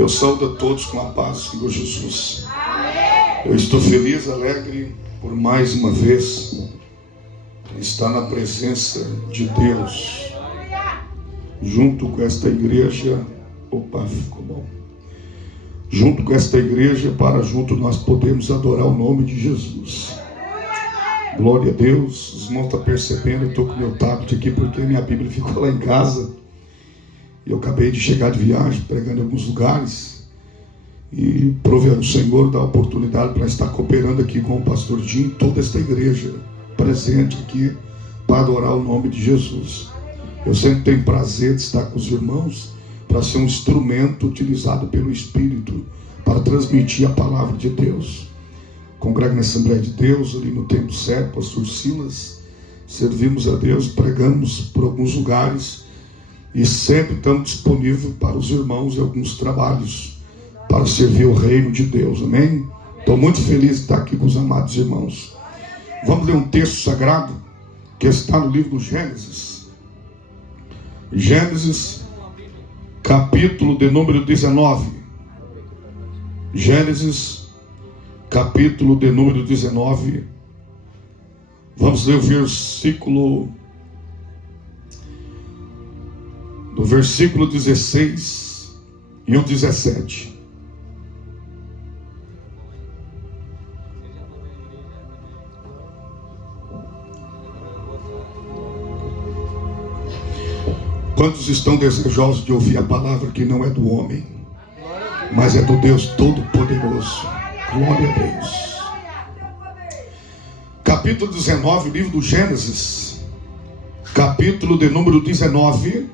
Eu saúdo a todos com a paz do Senhor Jesus. Eu estou feliz, alegre, por mais uma vez estar na presença de Deus, junto com esta igreja. Opa, ficou bom. Junto com esta igreja, para junto nós podemos adorar o nome de Jesus. Glória a Deus. Os irmãos estão percebendo, eu estou com meu tablet aqui porque minha Bíblia ficou lá em casa. Eu acabei de chegar de viagem, pregando em alguns lugares. E o Senhor dá a oportunidade para estar cooperando aqui com o pastor Jim, toda esta igreja presente aqui para adorar o nome de Jesus. Eu sempre tenho prazer de estar com os irmãos para ser um instrumento utilizado pelo Espírito para transmitir a palavra de Deus. Congrego na Assembleia de Deus, ali no Templo Certo, pastor Silas. Servimos a Deus, pregamos por alguns lugares e sempre estamos disponíveis para os irmãos em alguns trabalhos para servir o reino de Deus, amém? Estou muito feliz de estar aqui com os amados irmãos. Vamos ler um texto sagrado que está no livro do Gênesis. Gênesis, capítulo de número 19. Gênesis, capítulo de número 19. Vamos ler o versículo, do versículo 16 e o 17. Quantos estão desejosos de ouvir a palavra que não é do homem, mas é do Deus Todo-Poderoso? Glória a Deus. Capítulo 19, livro do Gênesis, capítulo de número 19,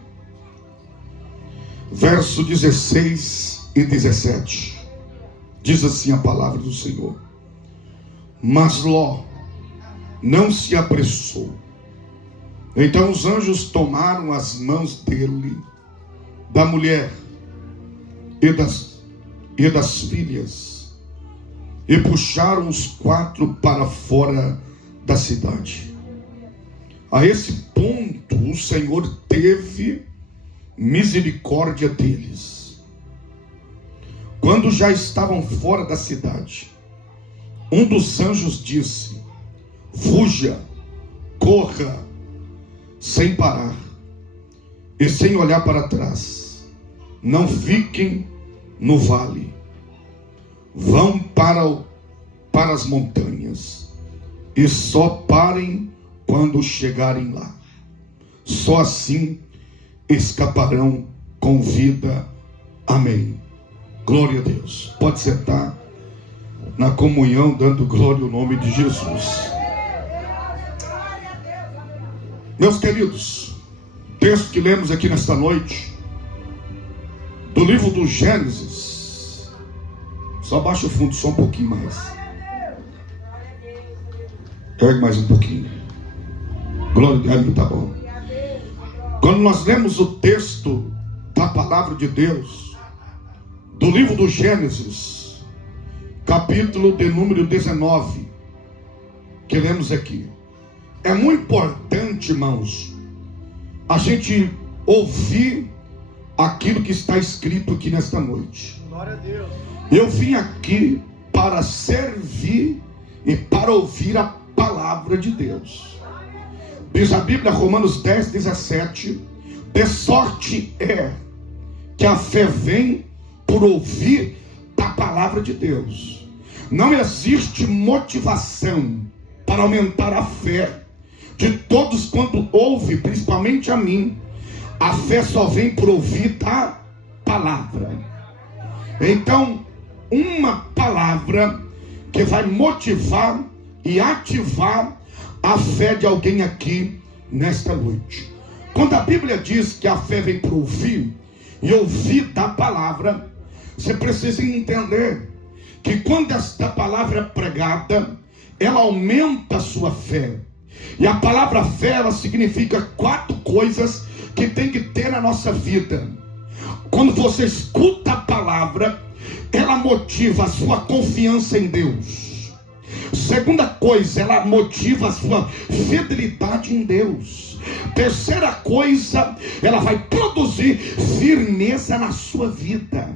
verso 16 e 17. Diz assim a palavra do Senhor: Mas Ló não se apressou. Então os anjos tomaram as mãos dele, da mulher e das filhas, e puxaram os 4 para fora da cidade. A esse ponto o Senhor teve misericórdia deles. Quando já estavam fora da cidade, um dos anjos disse: Fuja, corra, sem parar e sem olhar para trás. Não fiquem no vale. Vão para as montanhas e só parem quando chegarem lá. Só assim escaparão com vida. Amém. Glória a Deus. Pode sentar na comunhão, dando glória ao nome de Jesus. Meus queridos, o texto que lemos aqui nesta noite, do livro do Gênesis. Só baixa o fundo só um pouquinho mais. Pega mais um pouquinho. Glória a Deus, tá bom. Quando nós lemos o texto da palavra de Deus, do livro do Gênesis, capítulo de número 19, que lemos aqui, é muito importante, irmãos, a gente ouvir aquilo que está escrito aqui nesta noite. Glória a Deus. Eu vim aqui para servir e para ouvir a palavra de Deus. Diz a Bíblia, Romanos 10, 17: de sorte é que a fé vem por ouvir da palavra de Deus. Não existe motivação para aumentar a fé de todos quando ouve, principalmente a mim. A fé só vem por ouvir da palavra. Então, uma palavra que vai motivar e ativar a fé de alguém aqui nesta noite. Quando a Bíblia diz que a fé vem por ouvir e ouvir da palavra, você precisa entender que quando esta palavra é pregada, ela aumenta a sua fé. E a palavra fé, ela significa 4 coisas que tem que ter na nossa vida. Quando você escuta a palavra, ela motiva a sua confiança em Deus. Segunda coisa, ela motiva a sua fidelidade em Deus. Terceira coisa, ela vai produzir firmeza na sua vida.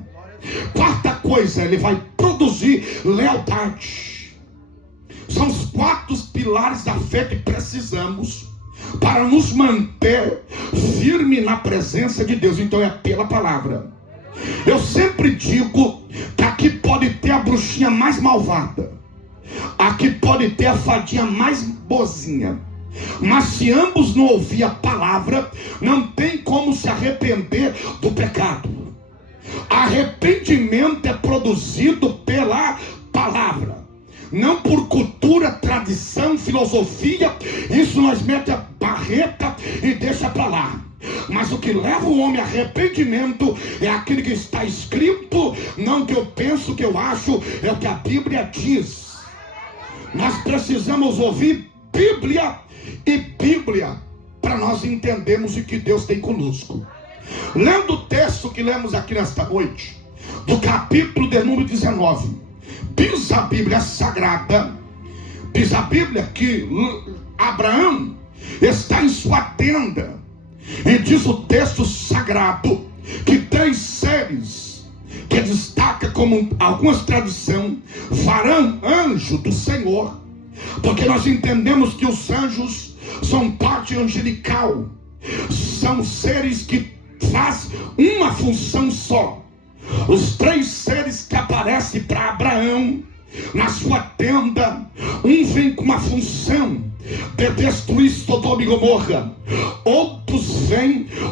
Quarta coisa, ele vai produzir lealdade. São os 4 pilares da fé que precisamos para nos manter firme na presença de Deus. Então é pela palavra. Eu sempre digo que aqui pode ter a bruxinha mais malvada, aqui pode ter a fadinha mais boazinha, mas se ambos não ouvir a palavra, não tem como se arrepender do pecado. Arrependimento é produzido pela palavra, não por cultura, tradição, filosofia. Isso nós mete a barreta e deixa para lá. Mas o que leva o homem a arrependimento é aquilo que está escrito, não que eu penso, que eu acho, é o que a Bíblia diz. Nós precisamos ouvir Bíblia e Bíblia para nós entendermos o que Deus tem conosco. Lendo o texto que lemos aqui nesta noite, do capítulo de número 19, diz a Bíblia Sagrada, diz a Bíblia que Abraão está em sua tenda, e diz o texto sagrado que 3 seres que destaca como algumas traduções, varão, anjo do Senhor, porque nós entendemos que os anjos são parte angelical, são seres que faz uma função só. Os 3 seres que aparecem para Abraão na sua tenda, um vem com uma função de destruir Sodoma e Gomorra,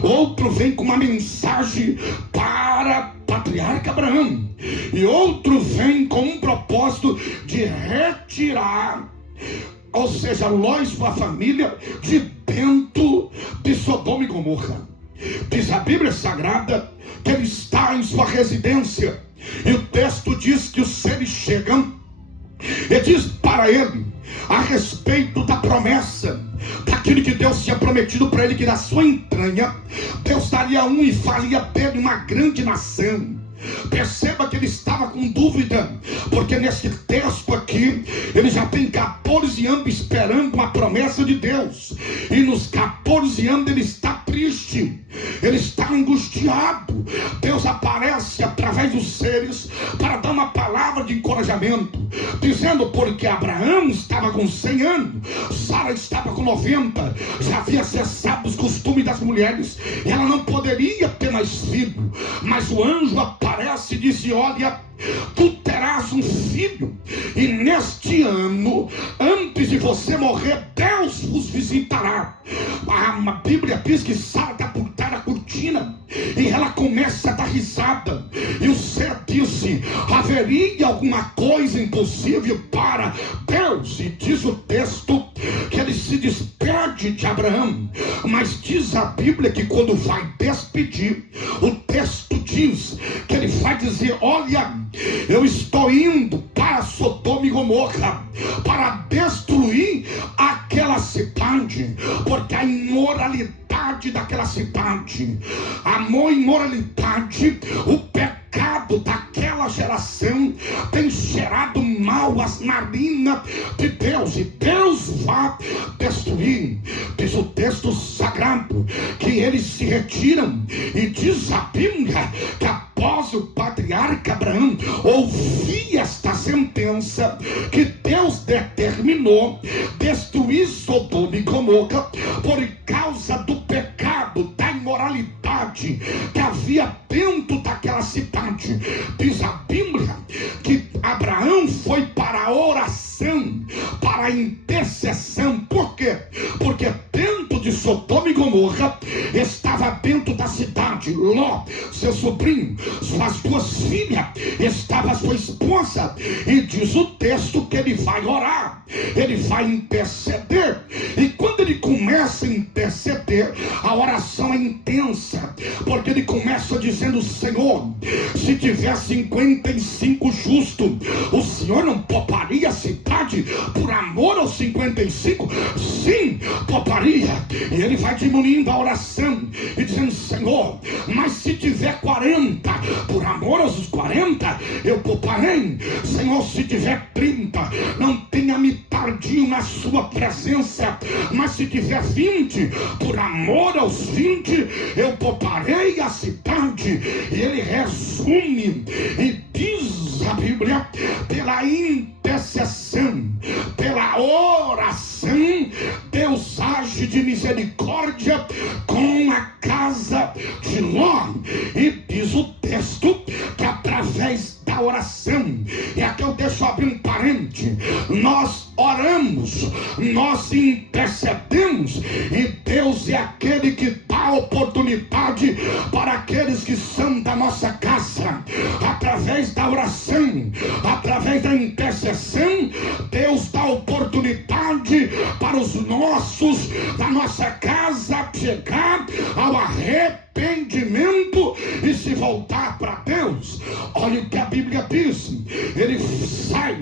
outro vem com uma mensagem para o patriarca Abraão, e outro vem com um propósito de retirar, ou seja, Ló e sua família de dentro de Sodoma e Gomorra. Diz a Bíblia Sagrada que ele está em sua residência, e o texto diz que os seres chegam e diz para ele a respeito da promessa, daquilo que Deus tinha prometido para ele, que na sua entranha Deus daria e faria dele uma grande nação. Perceba que ele estava com dúvida, porque nesse texto aqui ele já tem 14 anos esperando uma promessa de Deus, e nos 14 anos ele está triste, ele está angustiado. Deus aparece através dos seres para dar uma palavra de encorajamento, dizendo, porque Abraão estava com 100 anos, Sara estava com 90, já havia cessado os costumes das mulheres, e ela não poderia ter mais filho. Mas o anjo aparece e disse, olha, tu terás um filho, e neste ano, antes de você morrer, Deus vos visitará. A Bíblia diz que Sara está por trás da cortina, e ela começa a dar risada, e o ser disse, haveria alguma coisa impossível para Deus? E diz o texto que ele se despede de Abraão, mas diz a Bíblia que quando vai despedir, o texto diz que ele vai dizer, olha, eu estou indo para Sodoma e Gomorra para destruir aquela cidade, porque a imoralidade daquela cidade, a imoralidade, o pecado daquela geração tem cheirado mal às narinas de Deus, e Deus vai destruir. Diz o texto sagrado que eles se retiram, e diz a Bíblia que após o patriarca Abraão ouvir esta sentença, que Deus determinou destruir Sodoma e Gomorra por causa do pecado, da imoralidade que havia dentro daquela cidade. Diz a Bíblia que Abraão foi para a oração, para a intercessão. Por quê? Porque dentro de Sodoma e Gomorra estava dentro da cidade Ló, seu sobrinho, suas 2 filhas, estava sua esposa, e diz o texto que ele vai orar, ele vai interceder, e quando ele começa a interceder, a oração é intensa, porque ele começa dizendo, Senhor, se tiver 55 justos, o Senhor não pouparia a cidade por amor aos 55? Sim, pouparia pouparia. E ele vai diminuindo a oração e dizendo: Senhor, mas se tiver 40, por amor aos 40, eu pouparei. Senhor, se tiver 30, não tenha-me tardio na sua presença. Mas se tiver 20, por amor aos 20, eu pouparei a cidade. E ele resume e diz a Bíblia: pela intercessão, pela oração, Deus age de misericórdia com a casa de Ló. E diz o texto que através da oração, e aqui eu deixo abrir um parente, nós oramos, nós intercedemos, e Deus é aquele que dá oportunidade para aqueles que são da nossa casa. Através da oração, através da intercessão, Deus dá oportunidade para os nossos da nossa casa chegar ao arrependimento e se voltar para Deus. Olha o que a Bíblia diz: ele sai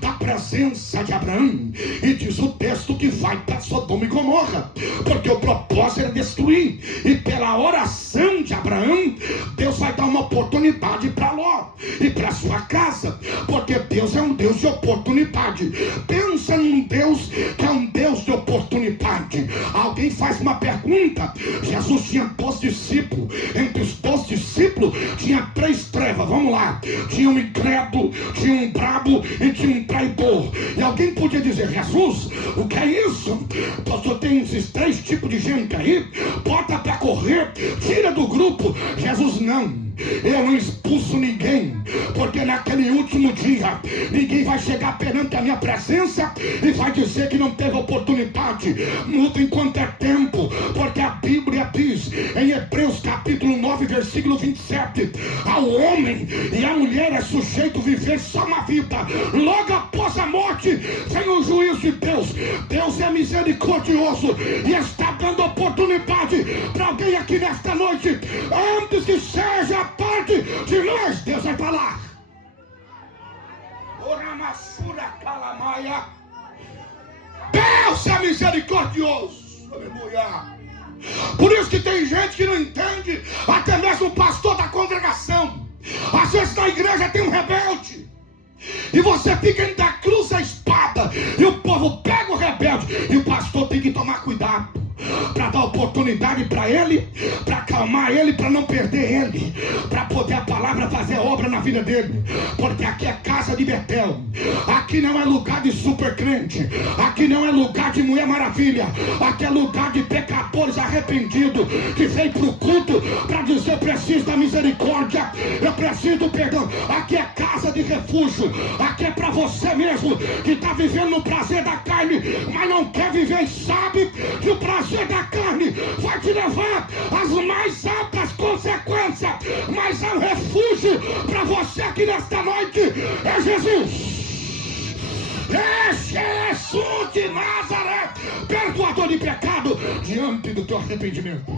da presença de Abraão, e diz o texto que vai para Sodoma e Gomorra, porque o propósito era destruir. E pela oração de Abraão, Deus vai dar uma oportunidade para Ló e para sua casa, porque Deus é um Deus de oportunidade. Pensa num Deus que é um Deus de oportunidade. Alguém faz uma pergunta: Jesus tinha 12 discípulos, entre os 12 discípulos tinha 3 trevas, vamos lá, tinha um incrédulo, tinha um brabo e tinha um traidor. E alguém podia dizer: Jesus, o que é isso? Pastor, tem esses 3 tipos de gente aí, bota para correr, tira do grupo. Jesus: não, eu não expulso ninguém, porque naquele último dia ninguém vai chegar perante a minha presença e vai dizer que não teve oportunidade. Muda enquanto é tempo, porque a Bíblia diz em Hebreus capítulo 9 versículo 27: ao homem e à mulher é sujeito viver só uma vida, logo após a morte vem o juízo de Deus. Deus é misericordioso e está dando oportunidade para alguém aqui nesta noite. Antes que seja a parte de nós, Deus vai falar. Deus é misericordioso. Aleluia. Por isso que tem gente que não entende, até mesmo o pastor da congregação. Às vezes na igreja tem um rebelde, e você fica indo da cruz à espada, e o povo pega o rebelde, e o pastor tem que tomar cuidado para dar oportunidade para ele, para acalmar ele, para não perder ele, para poder a palavra fazer obra na vida dele. Porque aqui é casa de Betel, aqui não é lugar de super crente, aqui não é lugar de mulher maravilha, aqui é lugar de pecadores arrependidos que vem para o culto para dizer: eu preciso da misericórdia, eu preciso do perdão. Aqui é casa de refúgio, aqui é para você mesmo que está vivendo no prazer da carne, mas não quer viver e sabe que o prazer da carne vai te levar às mais altas consequências. Mas há um refúgio para você aqui nesta noite: é Jesus. É Jesus de Nazaré, perdoador de pecado, diante do teu arrependimento.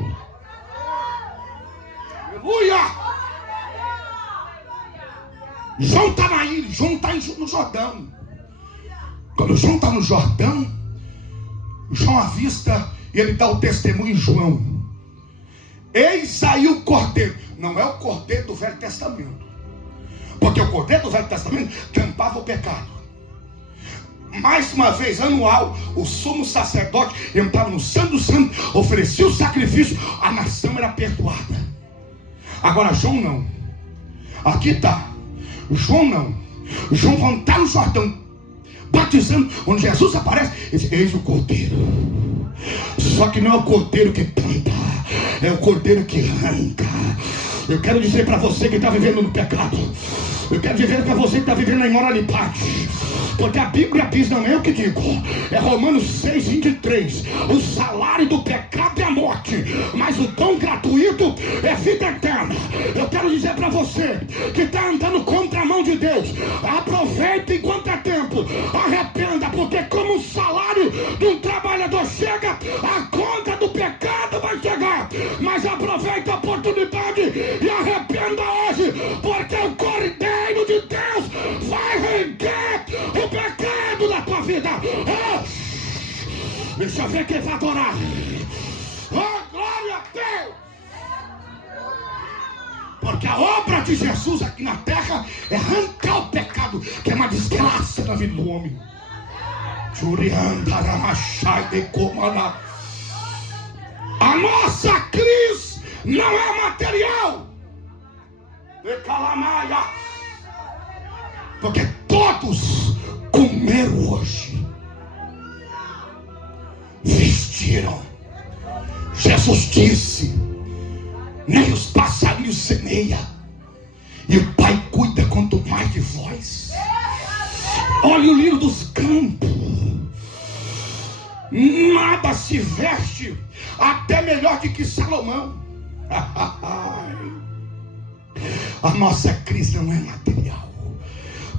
Aleluia. João está na ilha, João está no Jordão. Quando João está no Jordão, João avista e ele dá o testemunho em João: eis aí o cordeiro. Não é o cordeiro do Velho Testamento, porque o cordeiro do Velho Testamento tampava o pecado. Mais uma vez, anual, o sumo sacerdote entrava no Santo dos Santos, oferecia o sacrifício, a nação era perdoada. Agora João não. Aqui está João não. João, quando está no Jordão batizando, onde Jesus aparece, ele diz: eis o cordeiro. Só que não é o cordeiro que canta, é o cordeiro que arranca. Eu quero dizer para você que está vivendo no pecado, eu quero dizer para você que está vivendo na imoralidade, porque a Bíblia diz, não é eu que digo, é Romanos 6, 23: o salário do pecado é a morte, mas o dom gratuito é vida eterna. Eu quero dizer para você que está andando contra a mão de Deus: aproveite enquanto é tempo, arrependa, porque como o salário de um trabalhador chega, a conta do pecado vai chegar. Mas aproveite a oportunidade e arrependa hoje, porque o Cordeiro de Deus vai render o pecado da tua vida. Deixa eu ver quem vai adorar. Oh, glória a Deus! Porque a obra de Jesus aqui na terra é arrancar o pecado, que é uma desgraça na vida do homem. A nossa crise não é material. Porque todos comeram hoje, vestiram. Jesus disse: nem os passarinhos semeia, e o Pai cuida quanto mais de vós. Olha o lírio dos campos, nada se veste até melhor do que Salomão. A nossa crise não é material,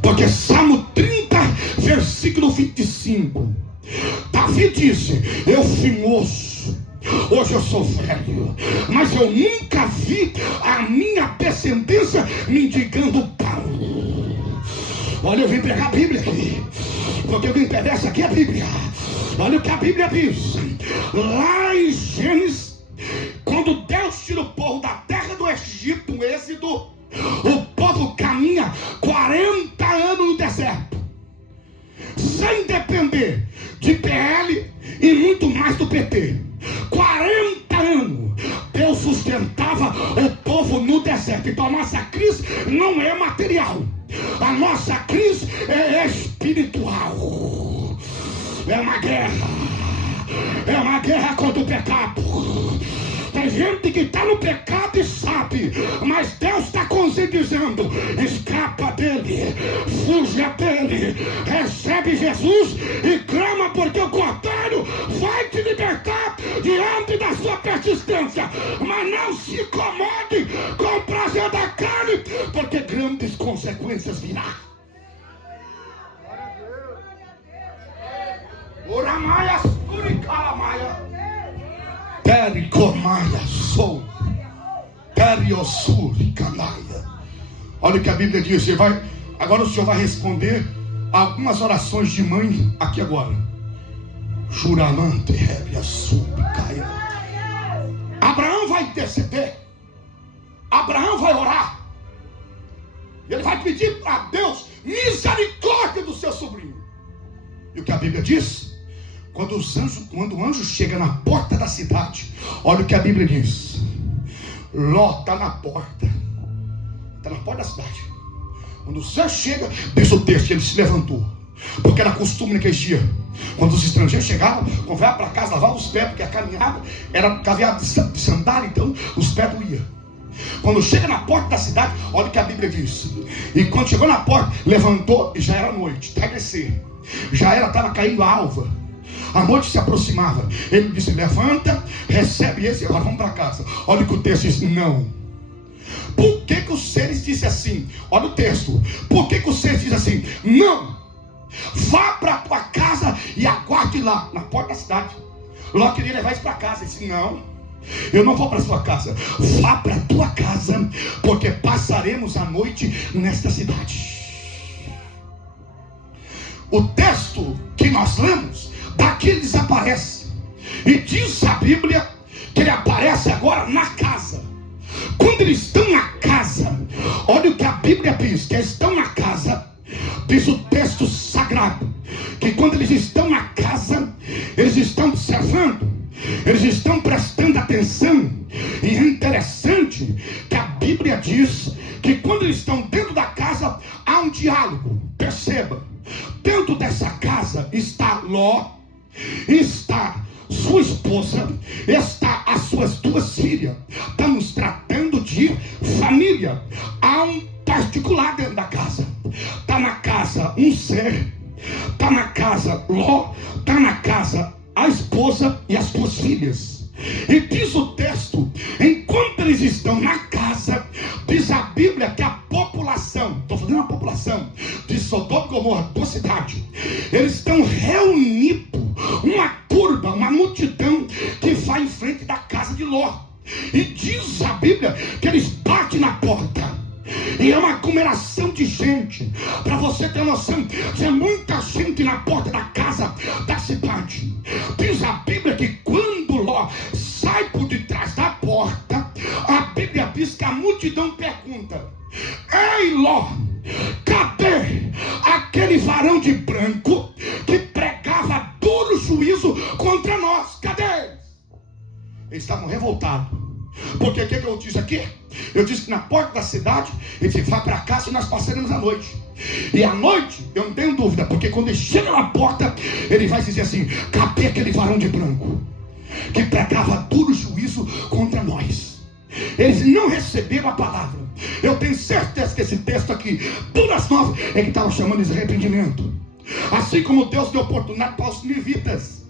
porque Salmo 30, versículo 25, Davi disse: eu fui moço, hoje eu sou velho, mas eu nunca vi a minha descendência mendigando pão. Olha, eu vim pregar a Bíblia aqui, porque o que interessa aqui é a Bíblia. Olha o que a Bíblia diz lá em Gênesis, quando Deus tira o povo da terra do Egito, no Êxodo, o povo caminha 40 anos no deserto, sem depender de PL e muito mais do PT. 40 anos Deus sustentava o povo no deserto. Então a nossa crise não é material, a nossa crise é espiritual. É uma guerra, é uma guerra contra o pecado. Tem gente que está no pecado e sabe, mas Deus está conscientizando: escapa dele, fuja dele, recebe Jesus e clama, porque o Cordeiro vai te libertar diante da sua persistência. Mas não se incomode com o prazer da carne, porque grandes consequências virá. Uramaia, Suricalamaya, Tericomaia, Sou, Teriosuri, Canaia. Olha o que a Bíblia diz. Agora o Senhor vai responder algumas orações de mãe aqui agora. Juramante, Rebia, Subicaia. Abraão vai interceder, Abraão vai orar, ele vai pedir a Deus misericórdia do seu sobrinho. E o que a Bíblia diz? Quando o anjo chega na porta da cidade, olha o que a Bíblia diz. Ló está na porta. Está na porta da cidade. Quando o céu chega, diz o texto, ele se levantou. Porque era costume naquele dia, quando os estrangeiros chegavam, convidavam para casa, lavavam os pés, porque a caminhada era caminhada de sandália, então os pés doíam. Quando chega na porta da cidade, olha o que a Bíblia diz. E quando chegou na porta, levantou e já era noite, tardecer. Já era, estava caindo a alva. A noite se aproximava. Ele disse: levanta, recebe esse, agora vamos para casa. Olha o que o texto diz: não. Por que que os seres dizem assim? Olha o texto. Por que que os seres dizem assim? Não. Vá para a tua casa e aguarde lá, na porta da cidade. Ló queria levar isso para casa. Ele disse: não, eu não vou para a sua casa. Vá para a tua casa, porque passaremos a noite nesta cidade. O texto que nós lemos, daqui ele desaparece. E diz a Bíblia que ele aparece agora na casa. Quando eles estão na casa, olha o que a Bíblia diz, que eles estão na casa. Diz o texto sagrado, que quando eles estão na casa, eles estão observando, eles estão prestando atenção. E é interessante que a Bíblia diz que quando eles estão dentro da casa, há um diálogo. Perceba, dentro dessa casa está Ló, está sua esposa, está as suas duas filhas. Estamos tratando de família. Há um particular dentro da casa. Está na casa um ser, está na casa Ló, está na casa a esposa e as suas filhas. E diz o texto, enquanto eles estão na casa, diz a Bíblia que a população, estou falando a população de Sodoma e Gomorra, da cidade, eles estão reunidos, uma turba, uma multidão que vai em frente da casa de Ló. E diz a Bíblia que eles batem na porta. E é uma aglomeração de gente. Para você ter noção, tinha muita gente na porta da casa da cidade. Diz a Bíblia que quando Ló sai por detrás da porta, a Bíblia diz que a multidão pergunta: ei Ló, cadê aquele varão de branco que pregava duro juízo contra nós? Cadê eles? Eles estavam revoltados. Porque o que eu disse aqui? Eu disse que na porta da cidade ele disse: vai para casa e nós passaremos a noite. E à noite, eu não tenho dúvida, porque quando ele chega na porta, ele vai dizer assim: cadê aquele varão de branco que pregava duro juízo contra nós? Eles não receberam a palavra. Eu tenho certeza que esse texto aqui, Boas Novas, ele estava chamando de arrependimento. Assim como Deus deu oportunidade para os nivitas.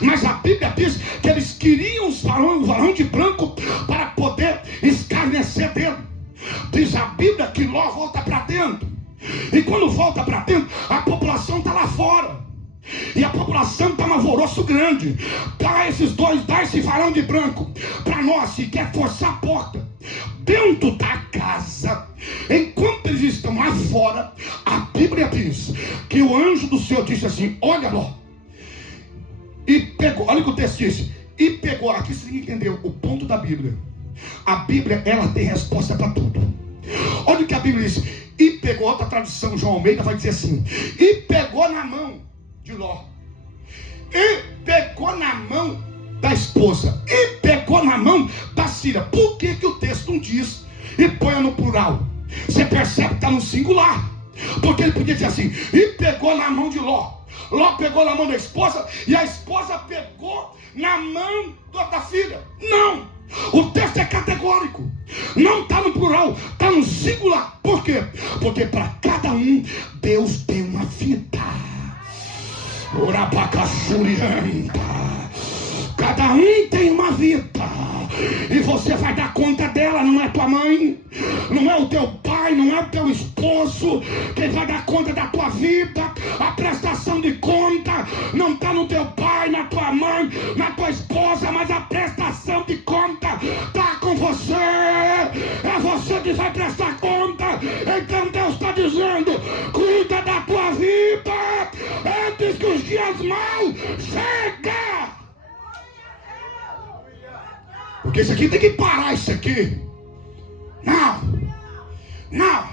Mas a Bíblia diz que eles queriam o varão de branco para poder escarnecer dele. Diz a Bíblia que Ló volta para dentro. E quando volta para dentro, a população está lá fora. E a população está um alvoroço grande. Dá esse varão de branco para nós, se quer forçar a porta. Dentro da casa, enquanto eles estão lá fora, a Bíblia diz que o anjo do Senhor disse assim: olha Ló. E pegou, olha o que o texto diz. E pegou, aqui você entendeu o ponto da Bíblia. A Bíblia, ela tem resposta para tudo. Olha o que a Bíblia diz. E pegou, outra tradução, João Almeida vai dizer assim: e pegou na mão de Ló. E pegou na mão da esposa. E pegou na mão da filha. Por que o texto não diz e põe no plural? Você percebe que está no singular. Porque ele podia dizer assim: e pegou na mão de Ló. Ló pegou na mão da esposa e a esposa pegou na mão da filha. Não! O texto é categórico. Não está no plural, está no singular. Por quê? Porque para cada um Deus tem uma vida. Cada um tem uma vida. E você vai dar conta dela. Não é tua mãe, não é o teu pai, não é o teu esposo. Quem vai dar conta da tua vida, a prestação de conta, não está no teu pai, na tua mãe, na tua esposa, mas a prestação de conta está com você. É você que vai prestar conta. Então Deus está dizendo: cuida da tua vida antes que os dias maus cheguem. Porque isso aqui tem que parar, isso aqui. Não.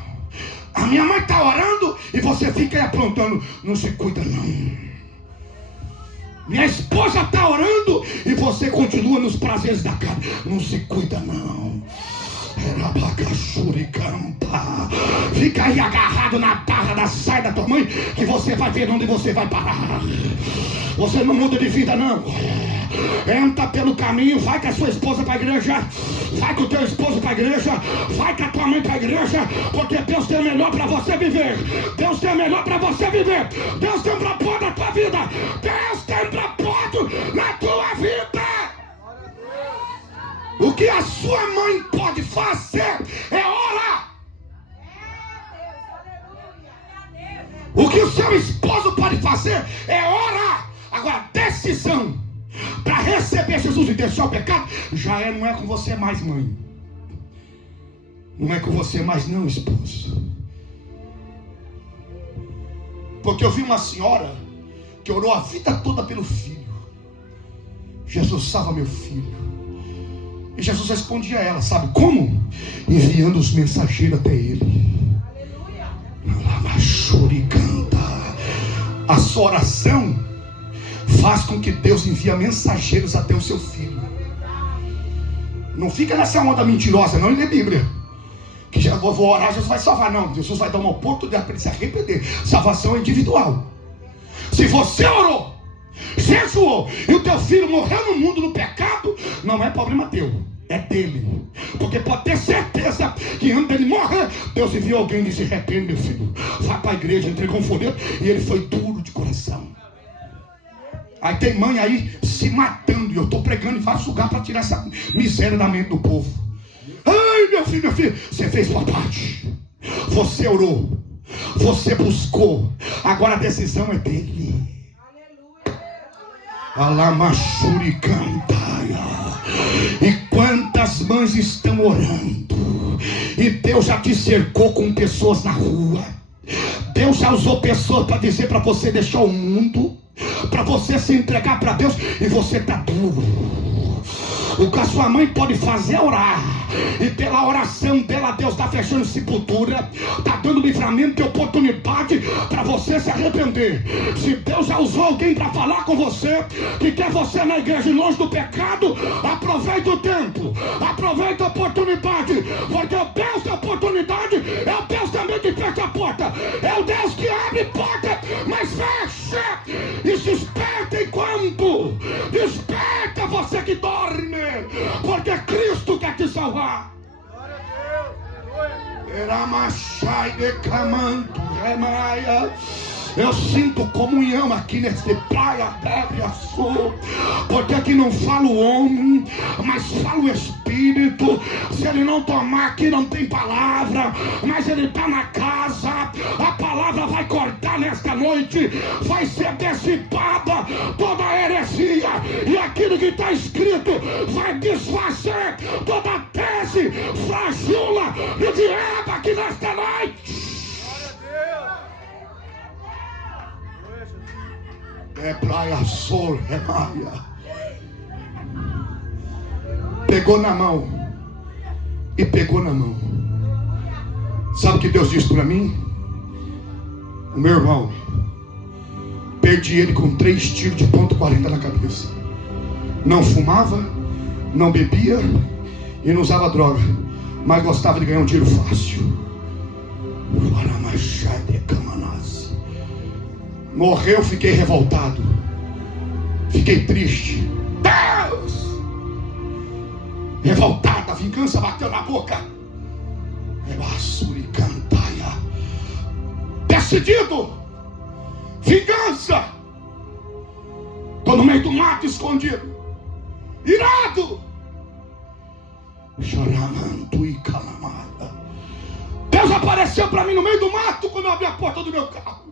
A minha mãe está orando e você fica aí aprontando. Não se cuida não. Minha esposa está orando e você continua nos prazeres da carne. Não se cuida não. Fica aí agarrado na barra da saia da tua mãe, que você vai ver onde você vai parar. Você não muda de vida não. Entra pelo caminho, vai com a sua esposa para a igreja, vai com o teu esposo para a igreja, vai com a tua mãe para a igreja, porque Deus tem o melhor para você viver. Deus tem o melhor para você viver. Deus tem um propósito na tua vida. Deus tem um propósito na tua vida. O que a sua mãe pode fazer é orar. O que o seu esposo pode fazer é orar. Agora, decisão para receber Jesus e deixar o pecado não é com você mais, mãe. Não é com você mais não, esposo. Porque eu vi uma senhora que orou a vida toda pelo filho. Jesus, salva meu filho. E Jesus respondia a ela, sabe como? Enviando os mensageiros até ele. A sua oração faz com que Deus envie mensageiros até o seu filho. Não fica nessa onda mentirosa, não, e lê Bíblia. Que já vou orar, Jesus vai salvar. Não, Jesus vai dar uma oportunidade para ele se arrepender. Salvação é individual. Se você orou, jejuou e o teu filho morreu no mundo no pecado, não é problema teu, é dele. Porque pode ter certeza que antes dele morrer, Deus enviou alguém e disse: arrepende, meu filho, vai para a igreja. Entregou um folheto e ele foi duro de coração. Aí tem mãe aí se matando, e eu estou pregando em vários lugares para tirar essa miséria da mente do povo. Ai, meu filho, você fez sua parte, você orou, você buscou, agora a decisão é dele. Alamachuri cantaia. E quantas mães estão orando E Deus já te cercou com pessoas na rua. Deus já usou pessoas para dizer para você deixar o mundo, para você se entregar para Deus, e você está duro. O que a sua mãe pode fazer é orar, e pela oração dela Deus está fechando sepultura, está dando livramento e oportunidade para você se arrepender. Se Deus já usou alguém para falar com você, que quer você na igreja e longe do pecado, aproveite o tempo, aproveite a oportunidade, porque o Deus da oportunidade é o Deus também que fecha a porta, é o Deus que abre porta, mas fecha. E se desperta enquanto desperta você que dorme, porque Cristo quer te salvar. Eu sinto comunhão aqui nesse Praia Bebe Sul, porque aqui não fala o homem, mas fala o Espírito. Se ele não tomar aqui não tem palavra, mas ele está na casa. A palavra vai cortar nesta noite, vai ser dissipada toda a heresia, e aquilo que está escrito vai desfazer toda a tese fragila do diabo aqui nesta noite. É Praia Sol, é Maia. Pegou na mão. E pegou na mão. Sabe o que Deus disse para mim? O meu irmão, perdi ele com 3 tiros de .40 na cabeça. Não fumava, não bebia e não usava droga, mas gostava de ganhar um tiro fácil. Morreu, fiquei revoltado, fiquei triste. Deus! Revoltado, a vingança bateu na boca. Decidido, vingança. Estou no meio do mato escondido, irado. Choramando e calamada. Deus apareceu para mim no meio do mato quando eu abri a porta do meu carro.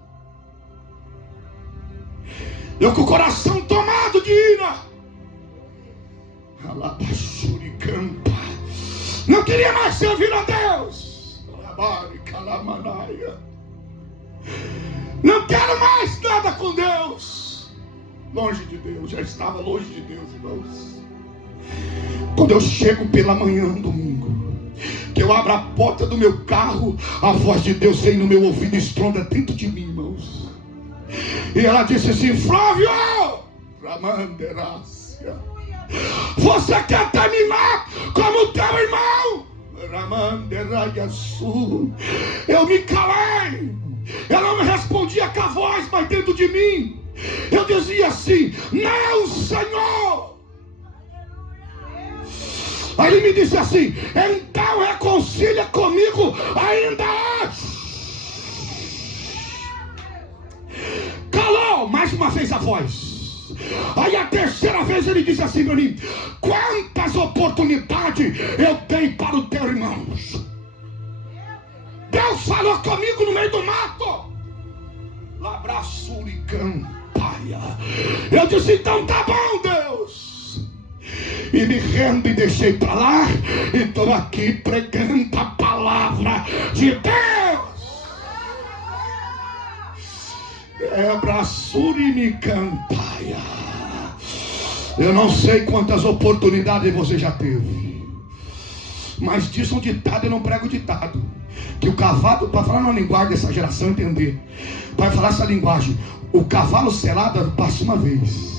Eu com o coração tomado de ira. Não queria mais servir a Deus. Não quero mais nada com Deus. Longe de Deus, já estava longe de Deus, irmãos. Quando eu chego pela manhã, domingo, que eu abro a porta do meu carro, a voz de Deus vem no meu ouvido e estronda dentro de mim, irmãos. E ela disse assim: Flávio, você quer terminar como teu irmão? Eu me calei. Ela não me respondia com a voz, mas dentro de mim eu dizia assim: não, Senhor. Aí ele me disse assim: então reconcilia comigo ainda hoje. Calou mais uma vez a voz. Aí a terceira vez ele disse assim para mim: quantas oportunidades eu dei para o teu irmão? Deus falou comigo no meio do mato. Labraçuricampaia. Eu disse: então tá bom, Deus. E me rendo e deixei para lá. E estou aqui pregando a palavra de Deus. Labraçuricampaia. Eu não sei quantas oportunidades você já teve, mas diz um ditado, eu não prego ditado, que o cavalo, para falar na linguagem dessa geração entender, para falar essa linguagem, o cavalo selado passa uma vez.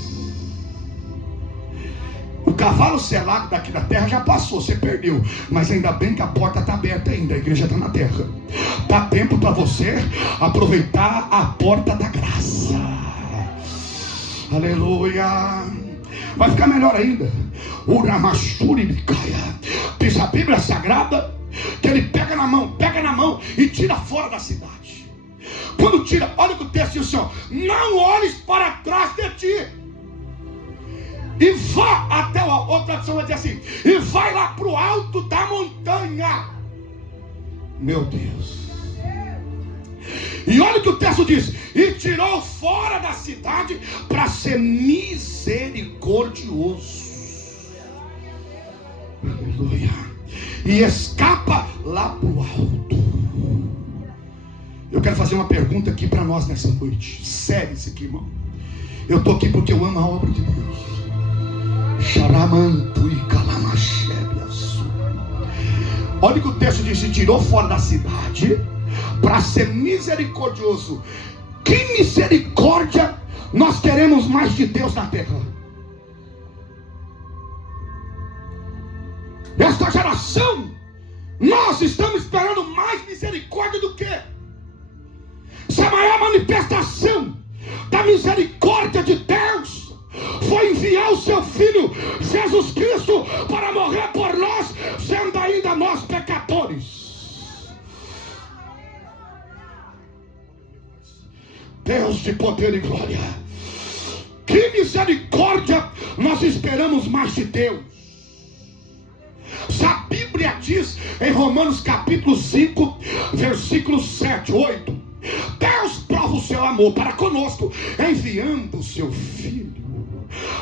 O cavalo selado daqui da terra já passou, você perdeu, mas ainda bem que a porta está aberta ainda, a igreja está na terra. Dá tempo para você aproveitar a porta da graça. Aleluia. Vai ficar melhor ainda. Diz a Bíblia Sagrada que ele pega na mão e tira fora da cidade. Quando tira, olha o que o texto diz assim: não olhes para trás de ti, e vá até a outra tradução vai dizer assim: e vai lá para o alto da montanha. Meu Deus. E olha o que o texto diz: e tirou fora da cidade para ser misericordioso. Aleluia. e escapa lá para o alto. Eu quero fazer uma pergunta aqui para nós nessa noite. Sério isso aqui, irmão. Eu estou aqui porque eu amo a obra de Deus. Xaramanto e calamachebias. Olha o que o texto diz: se tirou fora da cidade para ser misericordioso. Que misericórdia nós queremos mais de Deus na terra? Esta geração, nós estamos esperando mais misericórdia do que? Se a maior manifestação da misericórdia de Deus foi enviar o seu Filho Jesus Cristo para morrer por nós, sendo ainda nós pecadores. Deus de poder e glória, que misericórdia nós esperamos mais de Deus. Se a Bíblia diz em Romanos capítulo 5, versículos 7, 8, Deus prova o seu amor para conosco, enviando o seu Filho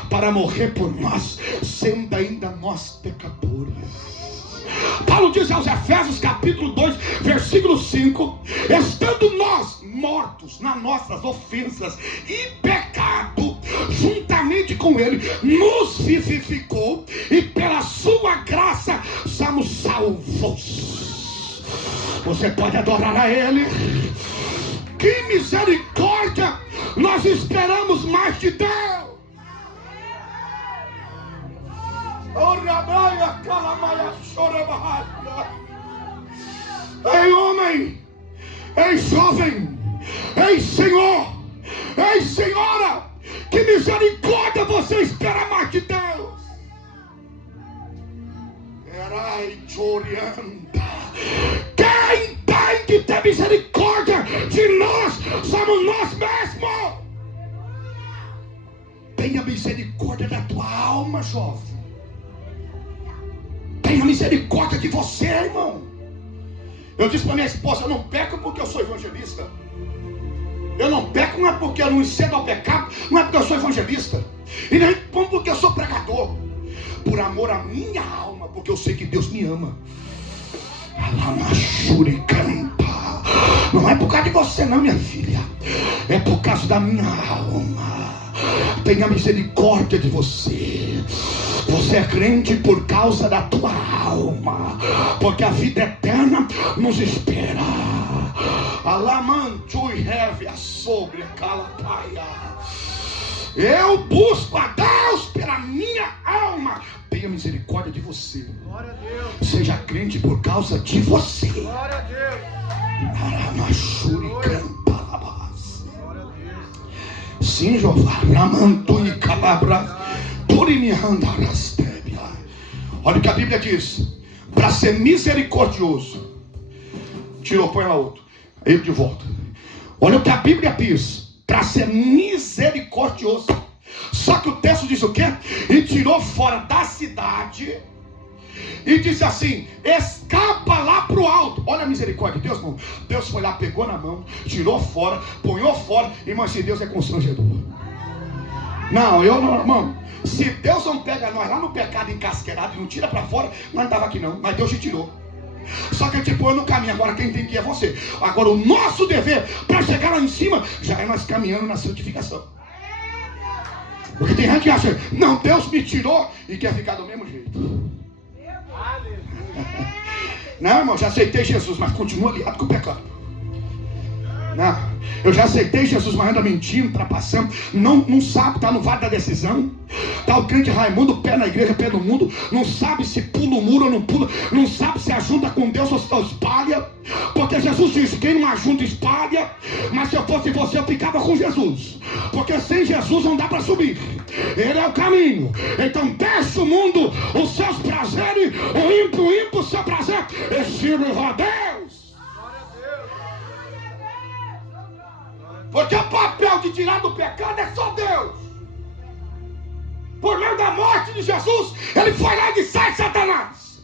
para morrer por nós, sendo ainda nós pecadores. Paulo diz aos Efésios capítulo 2, versículo 5, estando nós mortos nas nossas ofensas e pecado, juntamente com ele nos vivificou, e pela sua graça somos salvos. Você pode adorar a ele. Que misericórdia nós esperamos mais de Deus. Ei homem, ei jovem, ei senhor, ei senhora, que misericórdia você espera mais de Deus. Quem tem que ter misericórdia de nós somos nós mesmos. Tenha misericórdia da tua alma, jovem. Tenha misericórdia de você, irmão. Eu disse para minha esposa: eu não peco porque eu sou evangelista. Eu não peco não é porque eu não cedo ao pecado, não é porque eu sou evangelista, e nem porque eu sou pregador. Por amor à minha alma, porque eu sei que Deus me ama. Não é por causa de você não, minha filha, é por causa da minha alma. Tenha misericórdia de você. Você é crente por causa da tua alma, porque a vida eterna nos espera. Alamantui revia sobre a calapaia. Eu busco a Deus pela minha alma. Tenha misericórdia de você. Glória a Deus. Seja crente por causa de você. Glória a Deus. Glória a Deus. Sim, Jeová. Ramantui calabra. Olha o que a Bíblia diz: para ser misericordioso. Tirou, põe lá outro. Ele de volta. Olha o que a Bíblia diz: para ser misericordioso. Só que o texto diz o quê? E tirou fora da cidade, e disse assim: escapa lá para o alto. Olha a misericórdia de Deus, irmão. Deus foi lá, pegou na mão, tirou fora, ponhou fora. Irmão, esse Deus é constrangedor. Não, eu não, irmão. Se Deus não pega nós lá no pecado encasqueirado e não tira para fora, nós não estava aqui não. Mas Deus te tirou. Só que te põe no caminho. Agora quem tem que ir é você. Agora o nosso dever para chegar lá em cima já é nós caminhando na santificação. Porque tem gente que acha: não, Deus me tirou e quer ficar do mesmo jeito. Não, irmão, já aceitei Jesus, mas continua aliado com o pecado. Não, eu já aceitei Jesus, mas anda mentindo, trapassando, não sabe, está no vale da decisão. Está o crente Raimundo, pé na igreja, pé no mundo, não sabe se pula o muro ou não pula, não sabe se ajunta com Deus ou se espalha. Porque Jesus diz: quem não ajunta espalha. Mas se eu fosse você, eu ficava com Jesus, porque sem Jesus não dá para subir. Ele é o caminho. Então deixa o mundo os seus prazeres, o ímpio o seu prazer, e sirva a Deus. Porque o papel de tirar do pecado é só Deus. Por meio da morte de Jesus, ele foi lá e disse: sai, Satanás.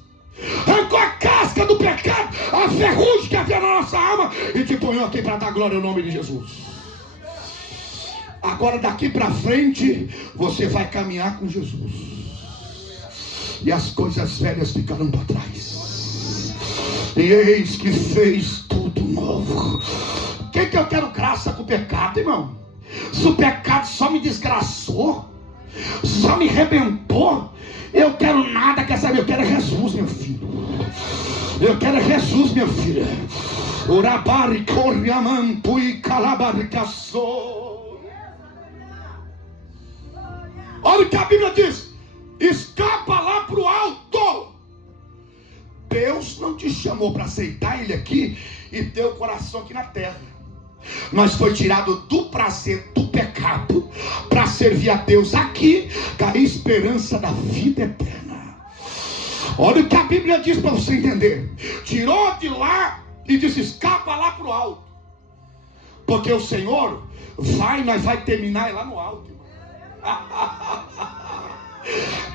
Arrancou a casca do pecado, a ferrugem que havia na nossa alma, e te ponhou aqui para dar glória ao nome de Jesus. Agora daqui para frente você vai caminhar com Jesus, e as coisas velhas ficarão para trás. e eis que fez tudo novo. Quem que eu quero graça com o pecado, irmão? Se o pecado só me desgraçou, só me arrebentou, eu quero nada, quer saber? Eu quero Jesus, meu filho. Eu quero Jesus, minha filha. Urabari coriamantu e calabaricaçou. Olha o que a Bíblia diz: escapa lá para o alto. Deus não te chamou para aceitar Ele aqui e ter o coração aqui na terra. Nós foi tirado do prazer do pecado para servir a Deus aqui, com a esperança da vida eterna. Olha o que a Bíblia diz para você entender. Tirou de lá e disse: escapa lá para o alto, porque o Senhor nós vai terminar lá no alto.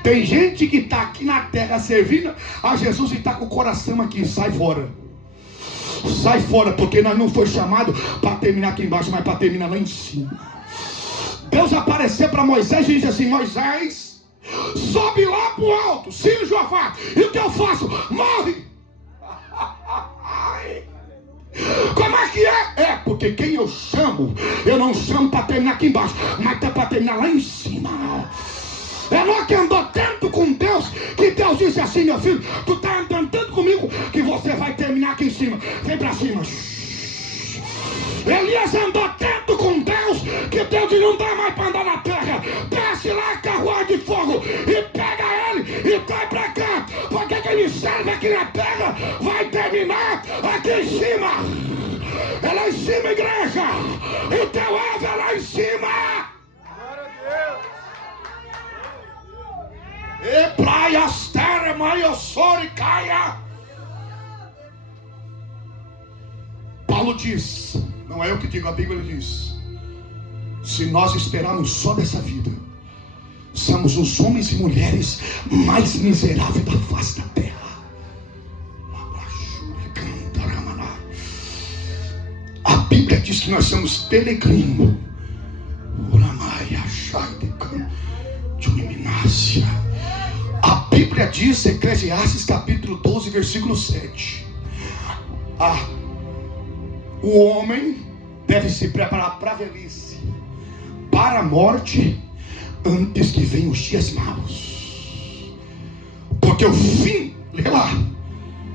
Tem gente que está aqui na terra servindo a Jesus e está com o coração aqui. Sai fora. Sai fora, porque nós não foi chamado para terminar aqui embaixo, mas para terminar lá em cima. Deus apareceu para Moisés e disse assim: Moisés, sobe lá para o alto, Ciro Jofá, e o que eu faço? Morre. Como é que é? É porque quem eu não chamo para terminar aqui embaixo, mas para terminar lá em cima. É nós que andou tanto com Deus, que Deus disse assim: meu filho, tu está andando tanto comigo, que você vai terminar aqui em cima. Vem para cima. Elias andou tanto com Deus, que Deus disse: não dá mais para andar na terra. Desce lá a carruagem de fogo e pega ele e traz para cá, porque quem me serve aqui na terra vai terminar aqui em cima. É lá em cima, igreja. E teu alvo é lá em cima. Glória a Deus. E praias terra maior e caia. Paulo diz, não é eu que digo, a Bíblia diz: se nós esperarmos só dessa vida, somos os homens e mulheres mais miseráveis da face da terra. A Bíblia diz que nós somos peregrinos. A Bíblia diz, Eclesiastes capítulo 12, versículo 7. O homem deve se preparar para a velhice, para a morte, antes que venham os dias maus. Porque o fim, lê lá,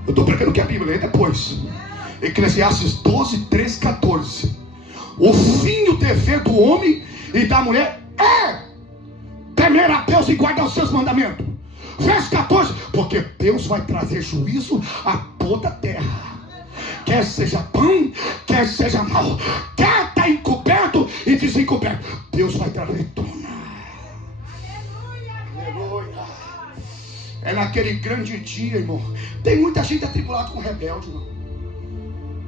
eu estou pregando que a Bíblia, lê depois. Eclesiastes 12, 13, 14. O fim e o dever do homem e da mulher é temer a Deus e guardar os seus mandamentos. Verso 14: porque Deus vai trazer juízo a toda a terra, quer seja bom, quer seja mal, quer estar encoberto e desencoberto, Deus vai trazer tona. Aleluia. É naquele grande dia, irmão. Tem muita gente atribulada com rebelde, irmão.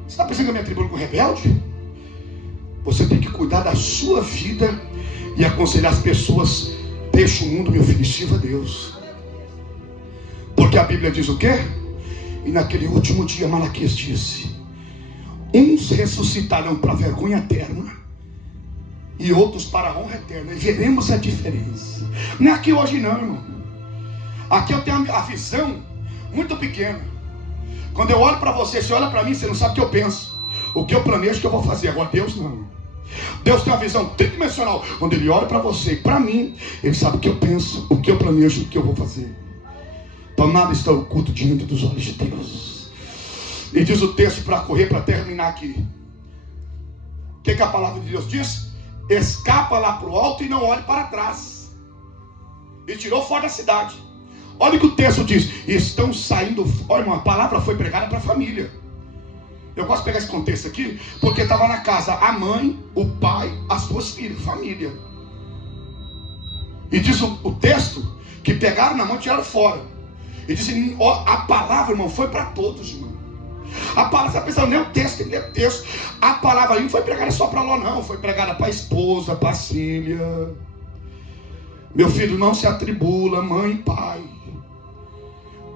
Você está pensando que eu me atribulo com rebelde? Você tem que cuidar da sua vida e aconselhar as pessoas: deixa o mundo, meu filho, sirva a Deus. Porque a Bíblia diz o quê? E naquele último dia, Malaquias disse: uns ressuscitarão para a vergonha eterna e outros para a honra eterna. E veremos a diferença. Não é aqui hoje não, irmão. Aqui eu tenho a visão muito pequena. Quando eu olho para você, você olha para mim, você não sabe o que eu penso, o que eu planejo, o que eu vou fazer. Agora Deus não. Deus tem uma visão tridimensional. Quando Ele olha para você e para mim, Ele sabe o que eu penso, o que eu planejo, o que eu vou fazer. Então nada está oculto diante dos olhos de Deus. E diz o texto, para correr, para terminar aqui, o que a palavra de Deus diz? Escapa lá para o alto e não olhe para trás. E tirou fora da cidade. Olha o que o texto diz: estão saindo. Olha, irmão, a palavra foi pregada para a família. Eu gosto de pegar esse contexto aqui, porque estava na casa a mãe, o pai, as duas filhas, família. E diz o texto que pegaram na mão e tiraram fora. E diz: a palavra, irmão, foi para todos, irmão. A palavra, você está pensando, nem o texto, nem o texto. A palavra aí não foi pregada só para Ló, não. Foi pregada para a esposa, para a filha. Meu filho, não se atribula, mãe e pai.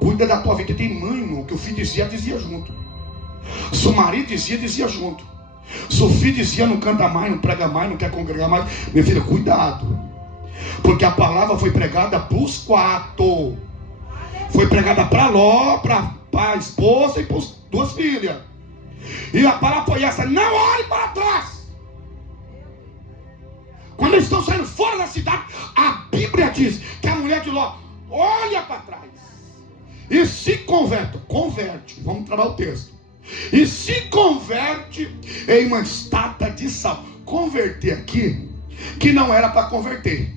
Cuida da tua vida. Tem mãe, irmão, que o filho dizia junto. Se o marido dizia junto. Se o filho dizia, não canta mais, não prega mais, não quer congregar mais. Meu filho, cuidado. Porque a palavra foi pregada para os quatro. Foi pregada para Ló, para para a esposa e para as 2 filhas. E a palavra foi essa: não olhe para trás. Quando eles estão saindo fora da cidade, a Bíblia diz que a mulher de Ló olha para trás e se converte, vamos trabalhar o texto, e se converte em uma estátua de sal. Converter aqui, que não era para converter,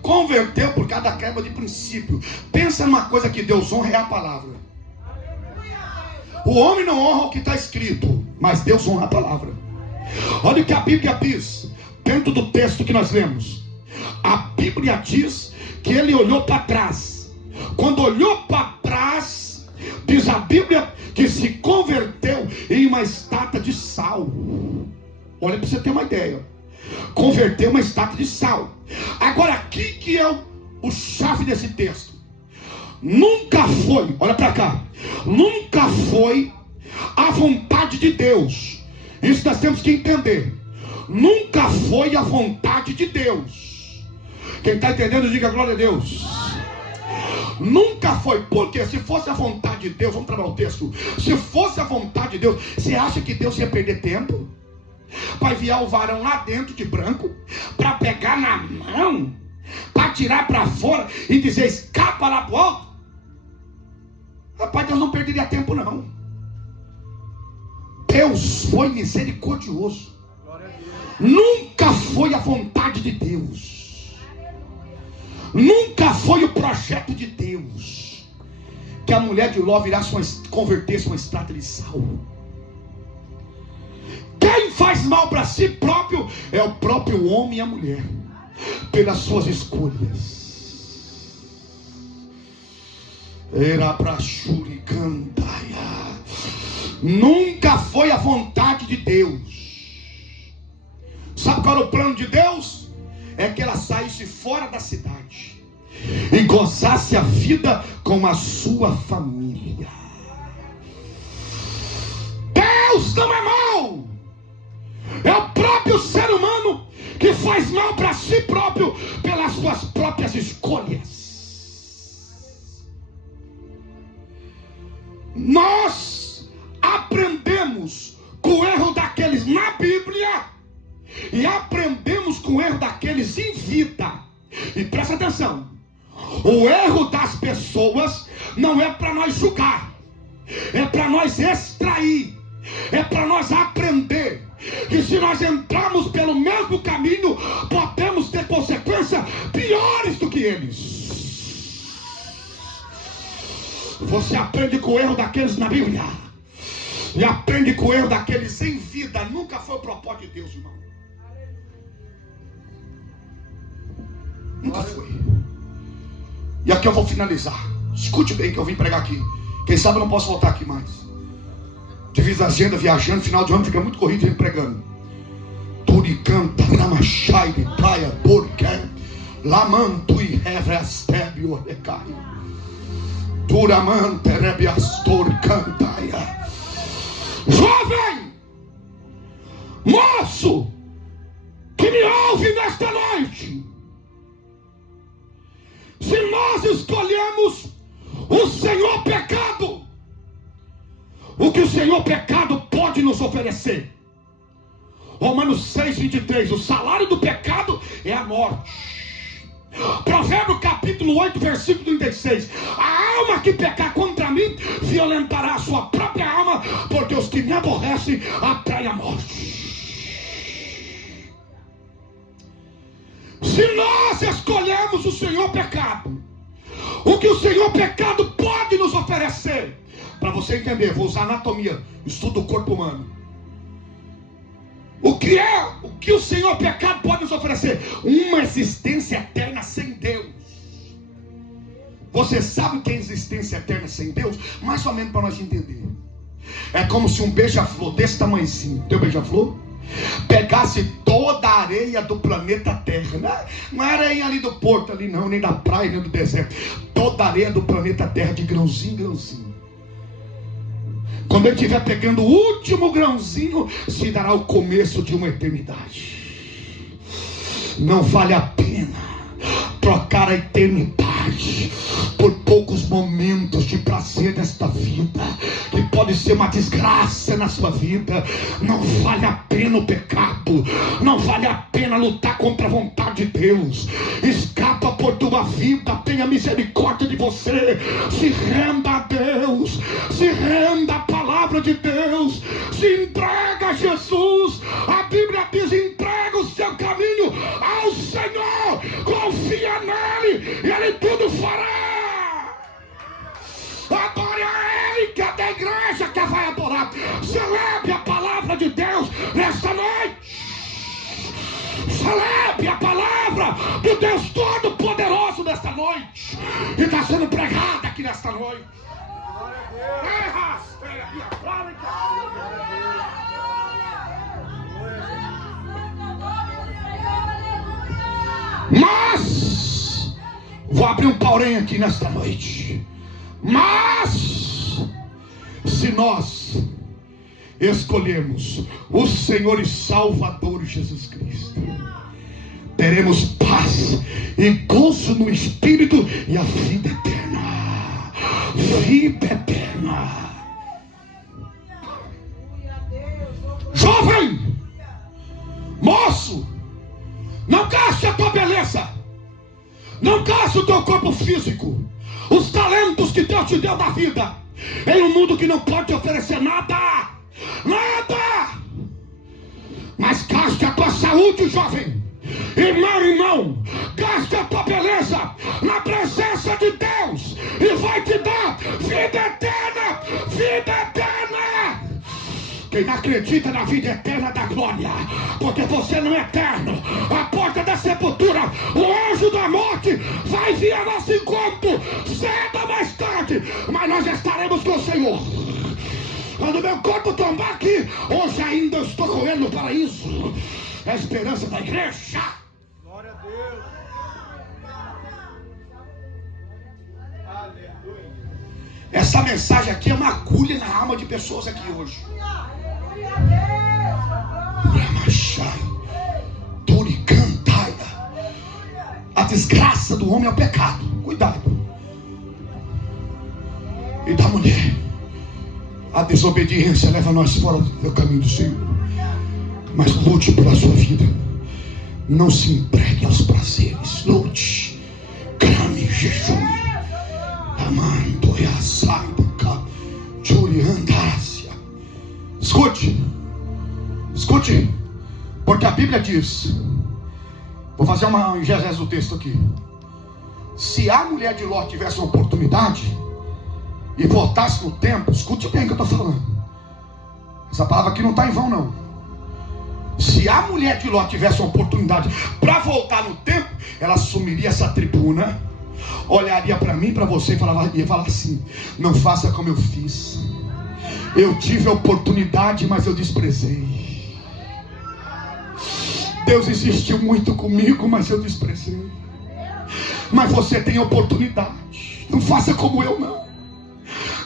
converteu por causa da quebra de princípio. Pensa numa coisa que Deus honra, é a palavra. O homem não honra o que está escrito, mas Deus honra a palavra. Olha o que a Bíblia diz dentro do texto que nós lemos. A Bíblia diz que ele olhou para trás. Quando olhou para trás, diz a Bíblia que se converteu em uma estátua de sal. Olha para você ter uma ideia. Converteu uma estátua de sal. Agora aqui que é o chave desse texto. Nunca foi, olha para cá, nunca foi a vontade de Deus. Isso nós temos que entender. Nunca foi a vontade de Deus. Quem está entendendo, diga glória a Deus. Nunca foi, porque se fosse a vontade de Deus, vamos trabalhar o texto. Se fosse a vontade de Deus, você acha que Deus ia perder tempo para enviar o varão lá dentro de branco, para pegar na mão, para tirar para fora e dizer escapa lá para o alto? Rapaz, Deus não perderia tempo não. Deus foi misericordioso. Nunca foi a vontade de Deus, nunca foi o projeto de Deus que a mulher de Ló convertesse uma estátua de sal. Quem faz mal para si próprio é o próprio homem e a mulher, pelas suas escolhas. Era para Shuricandaia. Nunca foi a vontade de Deus. Sabe qual era o plano de Deus? É que ela saísse fora da cidade e gozasse a vida com a sua família. Deus não é mau. É o próprio ser humano que faz mal para si próprio pelas suas próprias escolhas. Nós aprendemos com o erro daqueles na Bíblia e aprendemos com o erro daqueles em vida. E presta atenção, o erro das pessoas não é para nós julgar, é para nós extrair, é para nós aprender. E se nós entrarmos pelo mesmo caminho, podemos ter consequências piores do que eles. Você aprende com o erro daqueles na Bíblia e aprende com o erro daqueles em vida. Nunca foi o propósito de Deus, irmão. Nunca foi. E aqui eu vou finalizar. Escute bem que eu vim pregar aqui. Quem sabe eu não posso voltar aqui mais. Divisa a agenda, viajando, final de ano fica muito corrido, vem pregando. Turicanta, ramachai de praia, porque lamanto e revestebe o recai. Turamante rebiastor cantaia. Jovem, moço, que me ouve nesta noite, se nós escolhemos o Senhor pecado, o que o Senhor pecado pode nos oferecer? Romanos 6:23, o salário do pecado é a morte. Provérbio capítulo 8, versículo 36, a alma que pecar contra mim violentará a sua própria alma, porque os que me aborrecem atraem a morte. Se nós escolhemos o Senhor pecado, o que o Senhor pecado pode nos oferecer, para você entender, vou usar anatomia, estudo do corpo humano. O que o Senhor pecado pode nos oferecer? Uma existência eterna sem Deus. Você sabe o que é existência eterna sem Deus? Mais ou menos para nós entender. É como se um beija-flor desse tamanhozinho, teu beija-flor, pegasse toda a areia do planeta Terra. Não é areia ali do porto ali não, nem da praia, nem do deserto. Toda a areia do planeta Terra, de grãozinho em grãozinho. Quando ele estiver pegando o último grãozinho, se dará o começo de uma eternidade. Não vale a pena trocar a eternidade por poucos momentos de prazer pode ser uma desgraça na sua vida. Não vale a pena o pecado, não vale a pena lutar contra a vontade de Deus. Escapa por tua vida, tenha misericórdia de você. Se renda a Deus, se renda à palavra de Deus, se entrega a Jesus. A Bíblia diz: entrega o seu caminho ao Senhor, confia nele e ele tudo fará. Adore a Ele, que é da igreja que vai adorar. Celebre a palavra de Deus nesta noite. Celebre a palavra do Deus Todo-Poderoso nesta noite. E está sendo pregada aqui nesta noite. Mas vou abrir um porém aqui nesta noite. Mas se nós escolhemos o Senhor e Salvador Jesus Cristo, teremos paz e gozo no Espírito e a vida eterna. Vida eterna. Jovem, moço, não gaste a tua beleza, não gaste o teu corpo físico, os talentos que Deus te deu da vida, em um mundo que não pode te oferecer nada. Mas gaste a tua saúde, jovem, irmão, gaste a tua beleza na presença de Deus, e vai te dar vida eterna, vida eterna. Quem acredita na vida eterna da glória, porque você não é eterno. A porta da sepultura, o anjo da morte vai vir a nosso encontro, cedo ou mais tarde, mas nós estaremos com o Senhor. Quando meu corpo tombar aqui, hoje ainda eu estou com ele no paraíso. É a esperança da igreja. Glória a Deus. Aleluia. Essa mensagem aqui é uma agulha na alma de pessoas aqui hoje. A desgraça do homem é o pecado. Cuidado. E da mulher, a desobediência leva nós fora do caminho do Senhor. Mas lute pela sua vida. Não se empregue aos prazeres. Lute. Clame jejum. Amando e assado. Juliandácia. Escute, porque a Bíblia diz, vou fazer uma exegese do texto aqui. Se a mulher de Ló tivesse uma oportunidade e voltasse no tempo, escute bem o que eu estou falando. Essa palavra aqui não está em vão, não. Se a mulher de Ló tivesse uma oportunidade para voltar no tempo, ela assumiria essa tribuna, olharia para mim, para você e ia falar assim: não faça como eu fiz. Eu tive a oportunidade, mas eu desprezei. Deus insistiu muito comigo, mas eu desprezei. Mas você tem oportunidade. Não faça como eu, não.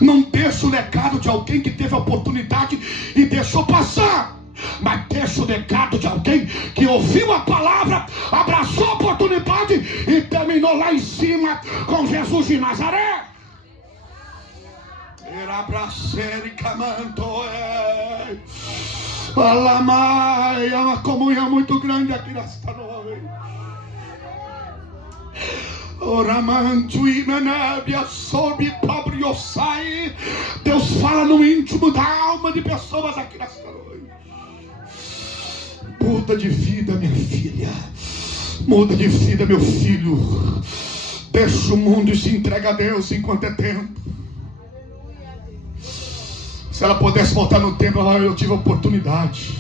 Não deixe o legado de alguém que teve a oportunidade e deixou passar. Mas deixe o legado de alguém que ouviu a palavra, abraçou a oportunidade e terminou lá em cima com Jesus de Nazaré. É uma comunhão muito grande aqui nesta noite. Deus fala no íntimo da alma de pessoas aqui nesta noite. Muda de vida, minha filha. Muda de vida, meu filho. Deixa o mundo e se entrega a Deus enquanto é tempo. Se ela pudesse voltar no tempo, eu tive a oportunidade.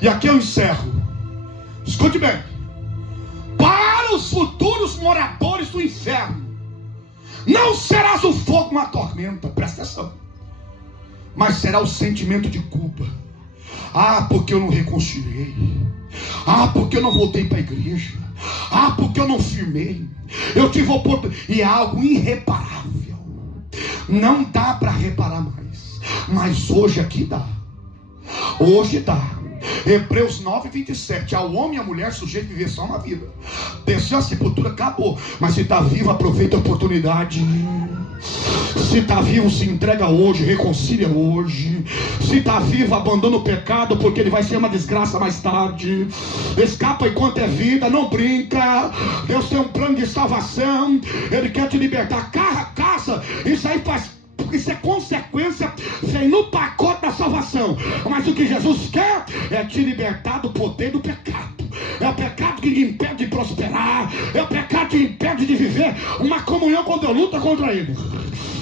E aqui eu encerro. Escute bem. Para os futuros moradores do inferno, não serás o fogo na tormenta, presta atenção, mas será o sentimento de culpa. Ah, porque eu não reconciliei. Ah, porque eu não voltei para a igreja. Ah, porque eu não firmei. Eu tive oportunidade. E é algo irreparável. Não dá para reparar mais. Mas hoje aqui dá. Hoje dá. Hebreus 9:27. Ao homem e à mulher sujeito a viver só uma vida. Desceu a sepultura, acabou. Mas se está vivo, aproveita a oportunidade. Se está vivo, se entrega hoje, reconcilia hoje. Se está vivo, abandona o pecado, porque ele vai ser uma desgraça mais tarde. Escapa enquanto é vida, não brinca. Deus tem um plano de salvação. Ele quer te libertar. Casa, isso aí isso é consequência, vem no pacote da salvação. Mas o que Jesus quer é te libertar do poder do pecado. É o pecado que te impede de prosperar. É o pecado que te impede de viver uma comunhão quando eu luto contra ele.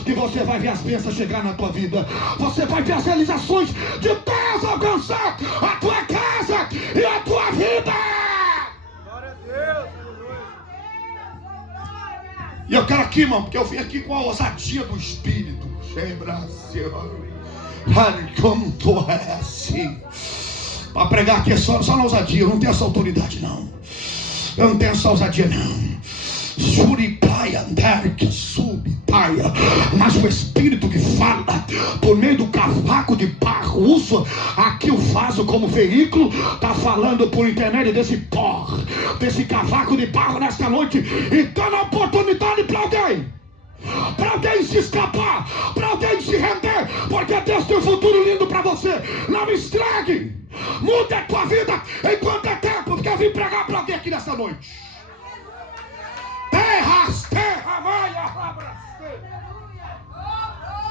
E você vai ver as bênçãos chegar na tua vida. Você vai ver as realizações de Deus alcançar a tua casa e a tua vida. Glória a Deus. E eu quero aqui, irmão, porque eu vim aqui com a ousadia do Espírito. Brasil, como tu é assim. Para pregar aqui é só na ousadia. Eu não tenho essa autoridade, não. Eu não tenho essa ousadia, não. Suritaia, Andérica, subitaia. Mas o Espírito que fala por meio do cavaco de barro, usa aqui o vaso como veículo, está falando por intermédio desse pó, desse cavaco de barro nesta noite, e dando a oportunidade para alguém se escapar, para alguém se render, porque Deus tem um futuro lindo para você. Não me estrague, mude a tua vida enquanto é tempo, porque eu vim pregar para alguém aqui nessa noite.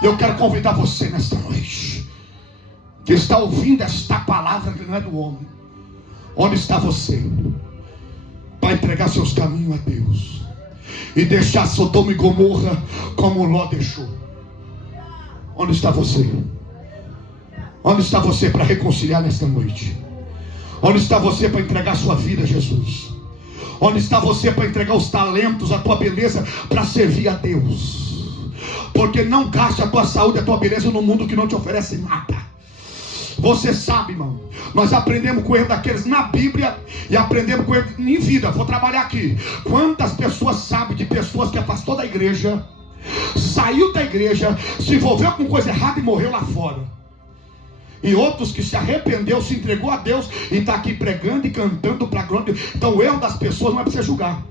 Eu quero convidar você nesta noite, que está ouvindo esta palavra que não é do homem. Onde está você para entregar seus caminhos a Deus e deixar Sodoma e Gomorra como Ló deixou? Onde está você? Onde está você para reconciliar nesta noite? Onde está você para entregar sua vida a Jesus? Onde está você para entregar os talentos, a tua beleza, para servir a Deus? Porque não gaste a tua saúde, a tua beleza no mundo que não te oferece nada. Você sabe, irmão, nós aprendemos com o erro daqueles na Bíblia e aprendemos com o erro em vida. Vou trabalhar aqui. Quantas pessoas sabem de pessoas que é pastor da igreja, saiu da igreja, se envolveu com coisa errada e morreu lá fora? E outros que se arrependeu, se entregou a Deus e está aqui pregando e cantando para a glória de Deus. Então o erro das pessoas não é para você julgar.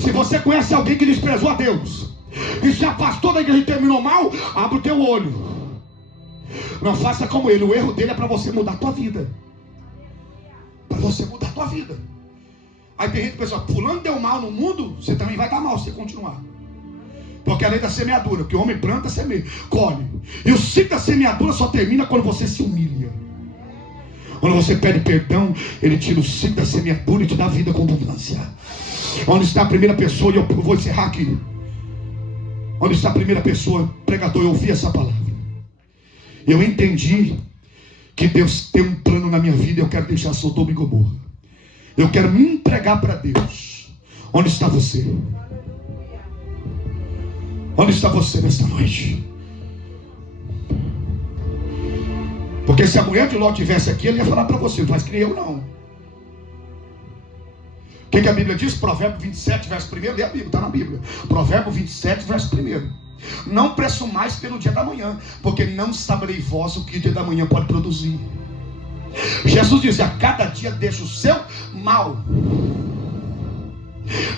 Se você conhece alguém que desprezou a Deus e se afastou da igreja e terminou mal, abre o teu olho. Não faça como ele. O erro dele é para você mudar a tua vida. Para você mudar a tua vida. Aí tem gente que pensa, fulano deu mal no mundo, você também vai dar mal se você continuar. Porque a lei da semeadura, que o homem planta, semeia, colhe. E o ciclo da semeadura só termina quando você se humilha. Quando você pede perdão, ele tira o ciclo da semeadura e te dá vida com abundância. Onde está a primeira pessoa? E eu vou encerrar aqui. Onde está a primeira pessoa? Pregador, eu ouvi essa palavra. Eu entendi que Deus tem um plano na minha vida. Eu quero deixar Sodoma e Gomorra. Eu quero me entregar para Deus. Onde está você? Onde está você nesta noite? Porque se a mulher de Ló estivesse aqui, ele ia falar para você, mas que eu não. O que a Bíblia diz? Provérbio 27, verso 1. Lê a Bíblia, está na Bíblia. Provérbio 27, verso 1. Não pressumais pelo dia da manhã, porque não sabereis vós o que o dia da manhã pode produzir. Jesus dizia, a cada dia deixa o seu mal.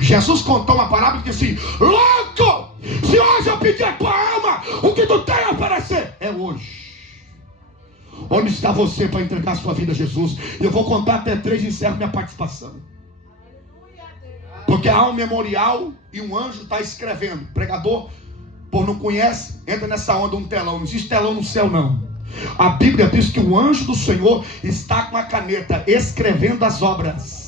Jesus contou uma parábola e disse assim, louco, se hoje eu pedir a tua alma, o que tu tem a oferecer é hoje. Onde está você para entregar a sua vida a Jesus? Eu vou contar até 3 e encerro minha participação. Porque há um memorial e um anjo está escrevendo. Pregador, por não conhece, entra nessa onda, um telão. Não existe telão no céu, não. A Bíblia diz que o anjo do Senhor está com a caneta escrevendo as obras.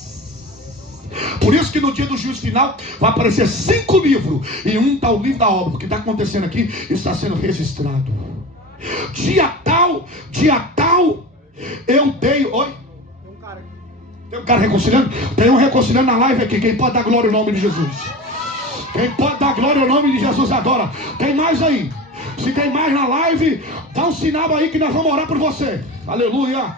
Por isso que no dia do juízo final vai aparecer 5 livros. E um está o livro da obra. O que está acontecendo aqui está sendo registrado. Dia tal, eu dei. Oi? Tem um cara reconciliando? Tem um reconciliando na live aqui. Quem pode dar glória ao nome de Jesus? Quem pode dar glória ao nome de Jesus agora? Tem mais aí? Se tem mais na live, dá um sinal aí que nós vamos orar por você. Aleluia.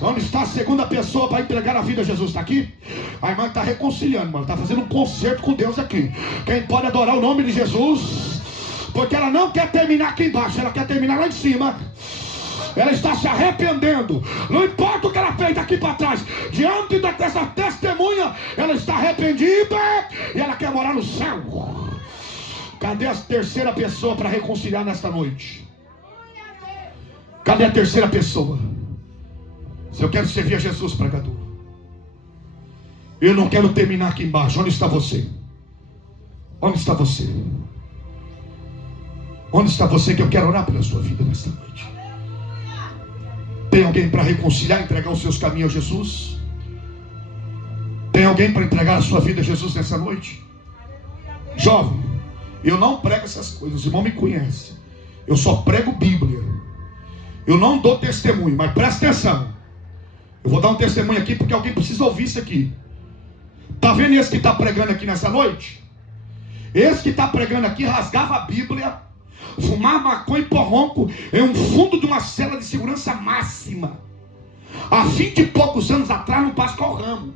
Onde está a segunda pessoa para entregar a vida a Jesus? Está aqui? A irmã está reconciliando, mano. Está fazendo um concerto com Deus aqui. Quem pode adorar o nome de Jesus? Porque ela não quer terminar aqui embaixo, ela quer terminar lá em cima. Ela está se arrependendo. Não importa o que ela fez daqui para trás. Diante dessa testemunha, ela está arrependida e ela quer morar no céu. Cadê a terceira pessoa para reconciliar nesta noite? Cadê a terceira pessoa? Se eu quero servir a Jesus, pregador, eu não quero terminar aqui embaixo. Onde está você? Onde está você? Onde está você que eu quero orar pela sua vida nesta noite? Tem alguém para reconciliar, entregar os seus caminhos a Jesus? Tem alguém para entregar a sua vida a Jesus nessa noite? Jovem, eu não prego essas coisas, o irmão me conhece. Eu só prego Bíblia. Eu não dou testemunho, mas presta atenção. Eu vou dar um testemunho aqui porque alguém precisa ouvir isso aqui. Está vendo esse que está pregando aqui nessa noite? Esse que está pregando aqui rasgava a Bíblia, fumava maconha e porronco em um fundo de uma cela de segurança máxima. Há 20 e poucos anos atrás, no Pascoal Ramos,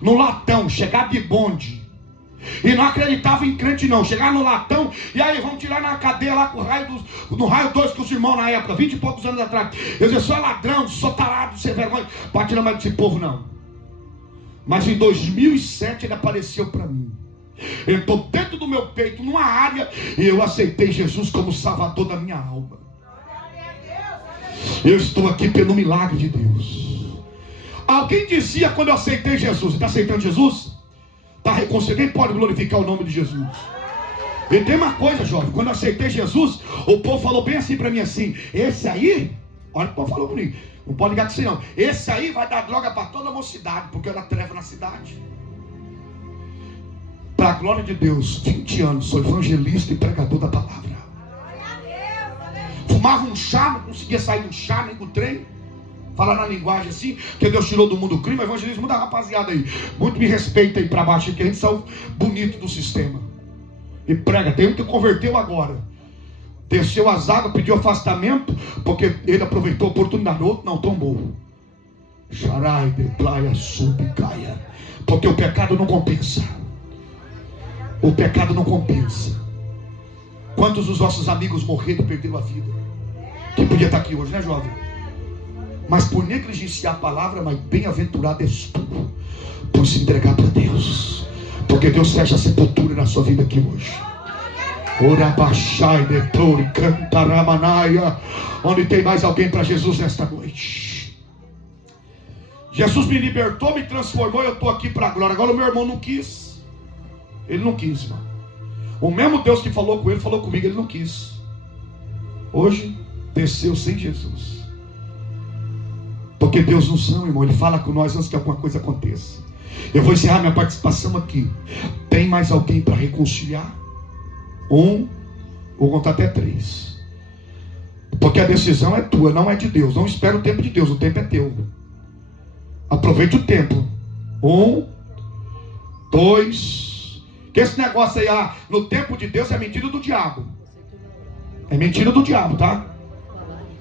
no Latão, chegava de bonde. E não acreditava em crente não. Chegava no Latão, e aí vamos tirar na cadeia lá com no raio 2 com os irmãos na época, 20 e poucos anos atrás. Eu dizia, sou ladrão, sou tarado, sem vergonha, para tirar mais desse povo não. Mas em 2007 ele apareceu para mim. Entrou dentro do meu peito, numa área, e eu aceitei Jesus como Salvador da minha alma. Eu estou aqui pelo milagre de Deus. Alguém dizia quando eu aceitei Jesus, está aceitando Jesus? Está reconciliando? Quem pode glorificar o nome de Jesus? E tem uma coisa, jovem, quando eu aceitei Jesus, o povo falou bem assim para mim assim, esse aí, olha o que o povo falou comigo, não pode ligar com isso não, esse aí vai dar droga para toda a mocidade, porque eu era treva na cidade. Para a glória de Deus, 20 anos, sou evangelista e pregador da palavra. Fumava um chá, não conseguia sair do chá, nem do trem. Falar na linguagem assim, que Deus tirou do mundo do crime, evangelismo da rapaziada aí. Muito me respeita aí para baixo, que a gente saiu bonito do sistema. E prega, tem um que converteu agora. Desceu as águas, pediu afastamento, porque ele aproveitou a oportunidade. Outro não, tombou. Charai de praia subcaia. Porque o pecado não compensa. O pecado não compensa. Quantos dos nossos amigos morreram e perderam a vida? Que podia estar aqui hoje, né, jovem? Mas por negligenciar a palavra, mas bem-aventurado és tu, por se entregar para Deus. Porque Deus fecha a sepultura na sua vida aqui hoje. Orabachai de Tori Cantaramanaia. Onde tem mais alguém para Jesus nesta noite? Jesus me libertou, me transformou, eu estou aqui para a glória. Agora o meu irmão não quis. Ele não quis, irmão. O mesmo Deus que falou com ele, falou comigo, ele não quis. Hoje, desceu sem Jesus. Porque Deus nos ama, irmão. Ele fala com nós antes que alguma coisa aconteça. Eu vou encerrar minha participação aqui. Tem mais alguém para reconciliar? Vou contar até 3. Porque a decisão é tua, não é de Deus. Não espera o tempo de Deus, o tempo é teu. Aproveite o tempo. 1, 2. Que esse negócio aí, no tempo de Deus, é mentira do diabo. É mentira do diabo, tá?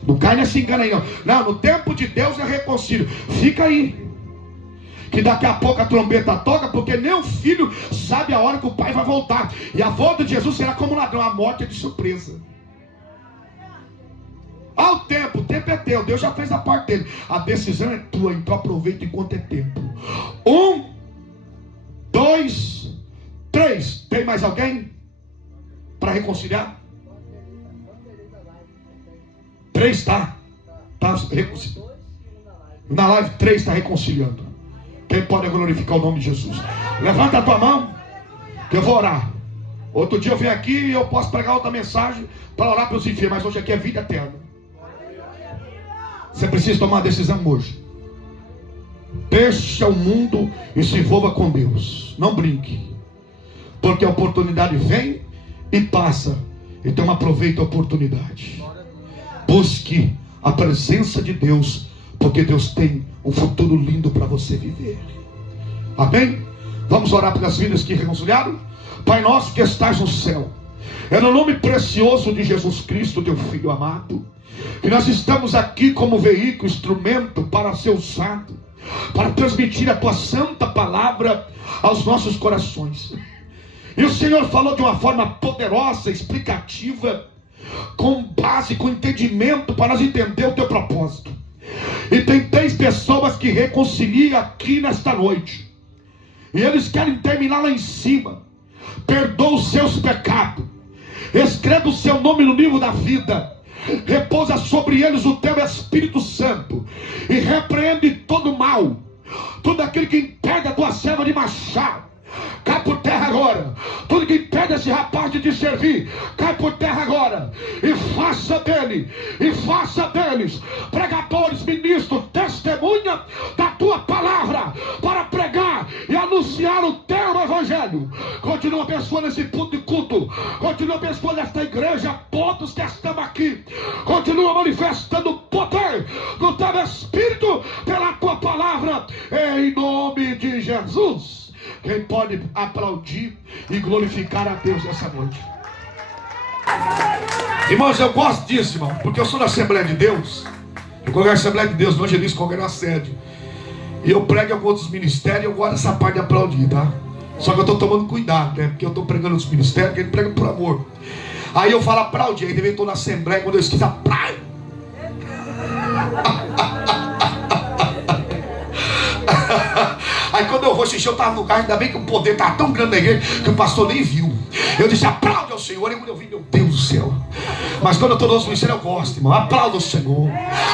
Não cai nesse engano aí não. Não, no tempo de Deus é reconcílio. Fica aí. Que daqui a pouco a trombeta toca, porque nem o filho sabe a hora que o pai vai voltar. E a volta de Jesus será como ladrão. A morte é de surpresa. O tempo é teu. Deus já fez a parte dele. A decisão é tua, então aproveita enquanto é tempo. 1, 2, 3. Tem mais alguém para reconciliar? 3 tá reconciliando. Na live 3 está reconciliando. Quem pode glorificar o nome de Jesus? Levanta a tua mão, que eu vou orar. Outro dia eu venho aqui e eu posso pregar outra mensagem para orar para os enfermos, mas hoje aqui é vida eterna. Você precisa tomar uma decisão hoje. Deixa o mundo e se envolva com Deus. Não brinque, porque a oportunidade vem e passa. Então aproveita a oportunidade. Busque a presença de Deus, porque Deus tem um futuro lindo para você viver. Amém? Vamos orar pelas vidas que reconciliaram? Pai nosso que estás no céu, é no nome precioso de Jesus Cristo, teu Filho amado, que nós estamos aqui como veículo, instrumento para ser usado, para transmitir a tua santa palavra aos nossos corações. E o Senhor falou de uma forma poderosa, explicativa, com base base com entendimento para nós entender o teu propósito. E tem 3 pessoas que reconciliam aqui nesta noite. E eles querem terminar lá em cima. Perdoa os seus pecados. Escreva o seu nome no livro da vida. Repousa sobre eles o teu Espírito Santo. E repreende todo mal. Tudo aquilo que impede a tua serva de marchar, cai por terra agora. Tudo que impede esse rapaz de te servir, cai por terra agora. E faça deles pregadores, ministros, testemunha da tua palavra, para pregar e anunciar o teu evangelho. Continua abençoando esse ponto de culto. Continua abençoando esta igreja, todos que estamos aqui. Continua manifestando o poder do teu Espírito pela tua palavra, em nome de Jesus. Quem pode aplaudir e glorificar a Deus essa noite? Irmãos, eu gosto disso, irmão, porque eu sou da Assembleia de Deus. Eu congrego a Assembleia de Deus, no Evangelista, congrego a sede. E eu prego em alguns outros ministérios. Eu gosto dessa parte de aplaudir, tá? Só que eu estou tomando cuidado, né? Porque eu estou pregando nos ministérios, que ele prega por amor. Aí eu falo aplaudir, aí eu estou na Assembleia, quando eu esqueci, aplaudir. Aí quando eu vou assistir, eu estava no carro, ainda bem que o poder estava tão grande na igreja que o pastor nem viu. Eu disse, aplaude ao Senhor. E quando eu vi, meu Deus do céu. Mas quando eu estou nos ministérios, eu gosto, irmão. Aplauda o Senhor.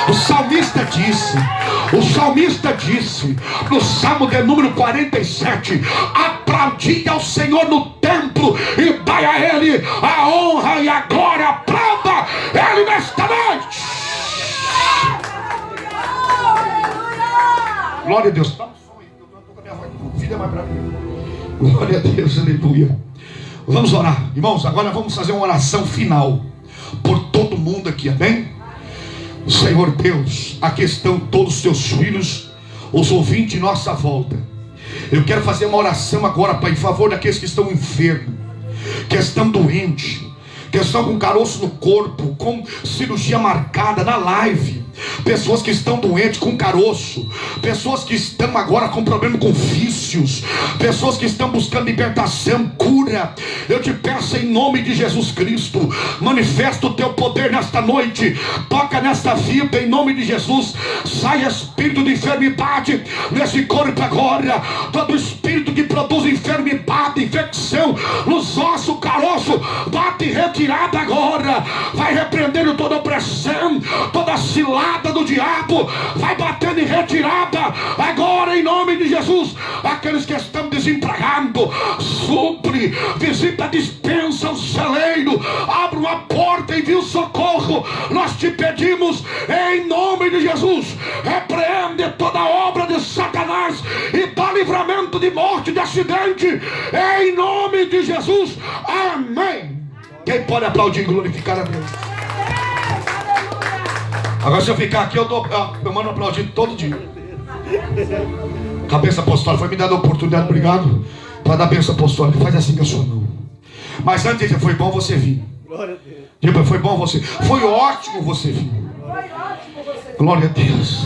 O salmista disse no Salmo de número 47: aplaudi ao Senhor no templo e dai a Ele a honra e a glória. Aplauda Ele nesta noite. Glória a Deus. Dá um som aí, eu estou com a minha voz filha mais para mim. Glória a Deus, aleluia. Vamos orar, irmãos. Agora vamos fazer uma oração final por todo mundo aqui, amém? Senhor Deus, aqui estão todos os teus filhos, os ouvintes em nossa volta. Eu quero fazer uma oração agora, Pai, em favor daqueles que estão enfermos, que estão doentes, que estão com caroço no corpo, com cirurgia marcada na live. Pessoas que estão doentes com caroço, pessoas que estão agora com problema com vícios, pessoas que estão buscando libertação, cura. Eu te peço em nome de Jesus Cristo, manifesta o teu poder nesta noite, toca nesta vida em nome de Jesus. Sai espírito de enfermidade nesse corpo agora, todo espírito que produz enfermidade, infecção nos ossos, caroço, bate retirada agora. Vai repreendendo toda opressão, toda cilada do diabo, vai batendo em retirada agora em nome de Jesus. Aqueles que estão desempregados, supre, visita a dispensa, o celeiro, abre uma porta e envia o socorro. Nós te pedimos em nome de Jesus, repreende toda obra de Satanás e dá livramento de morte, de acidente, em nome de Jesus, amém. Quem pode aplaudir e glorificar a Deus? Agora se eu ficar aqui, eu mando aplaudir todo dia. Cabeça apostólica, foi me dada a oportunidade, obrigado, para dar a bênção apostólica. Faz assim com a sua mão. Mas antes, foi bom você vir. Glória a Deus. Foi bom você. Foi ótimo você vir. Glória a Deus.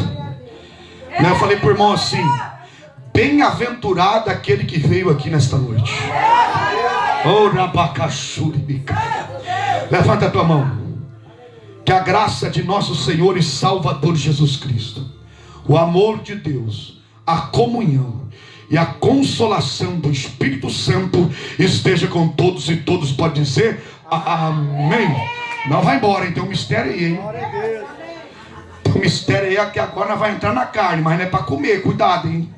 Eu falei para o irmão assim: bem-aventurado aquele que veio aqui nesta noite. Oh, Rabacachuri. Levanta a tua mão. Que a graça de nosso Senhor e Salvador Jesus Cristo, o amor de Deus, a comunhão e a consolação do Espírito Santo esteja com todos, e todos podem dizer amém. Não vai embora, hein? Tem um mistério aí, hein? Tem um mistério aí que agora vai entrar na carne, mas não é para comer, cuidado, hein?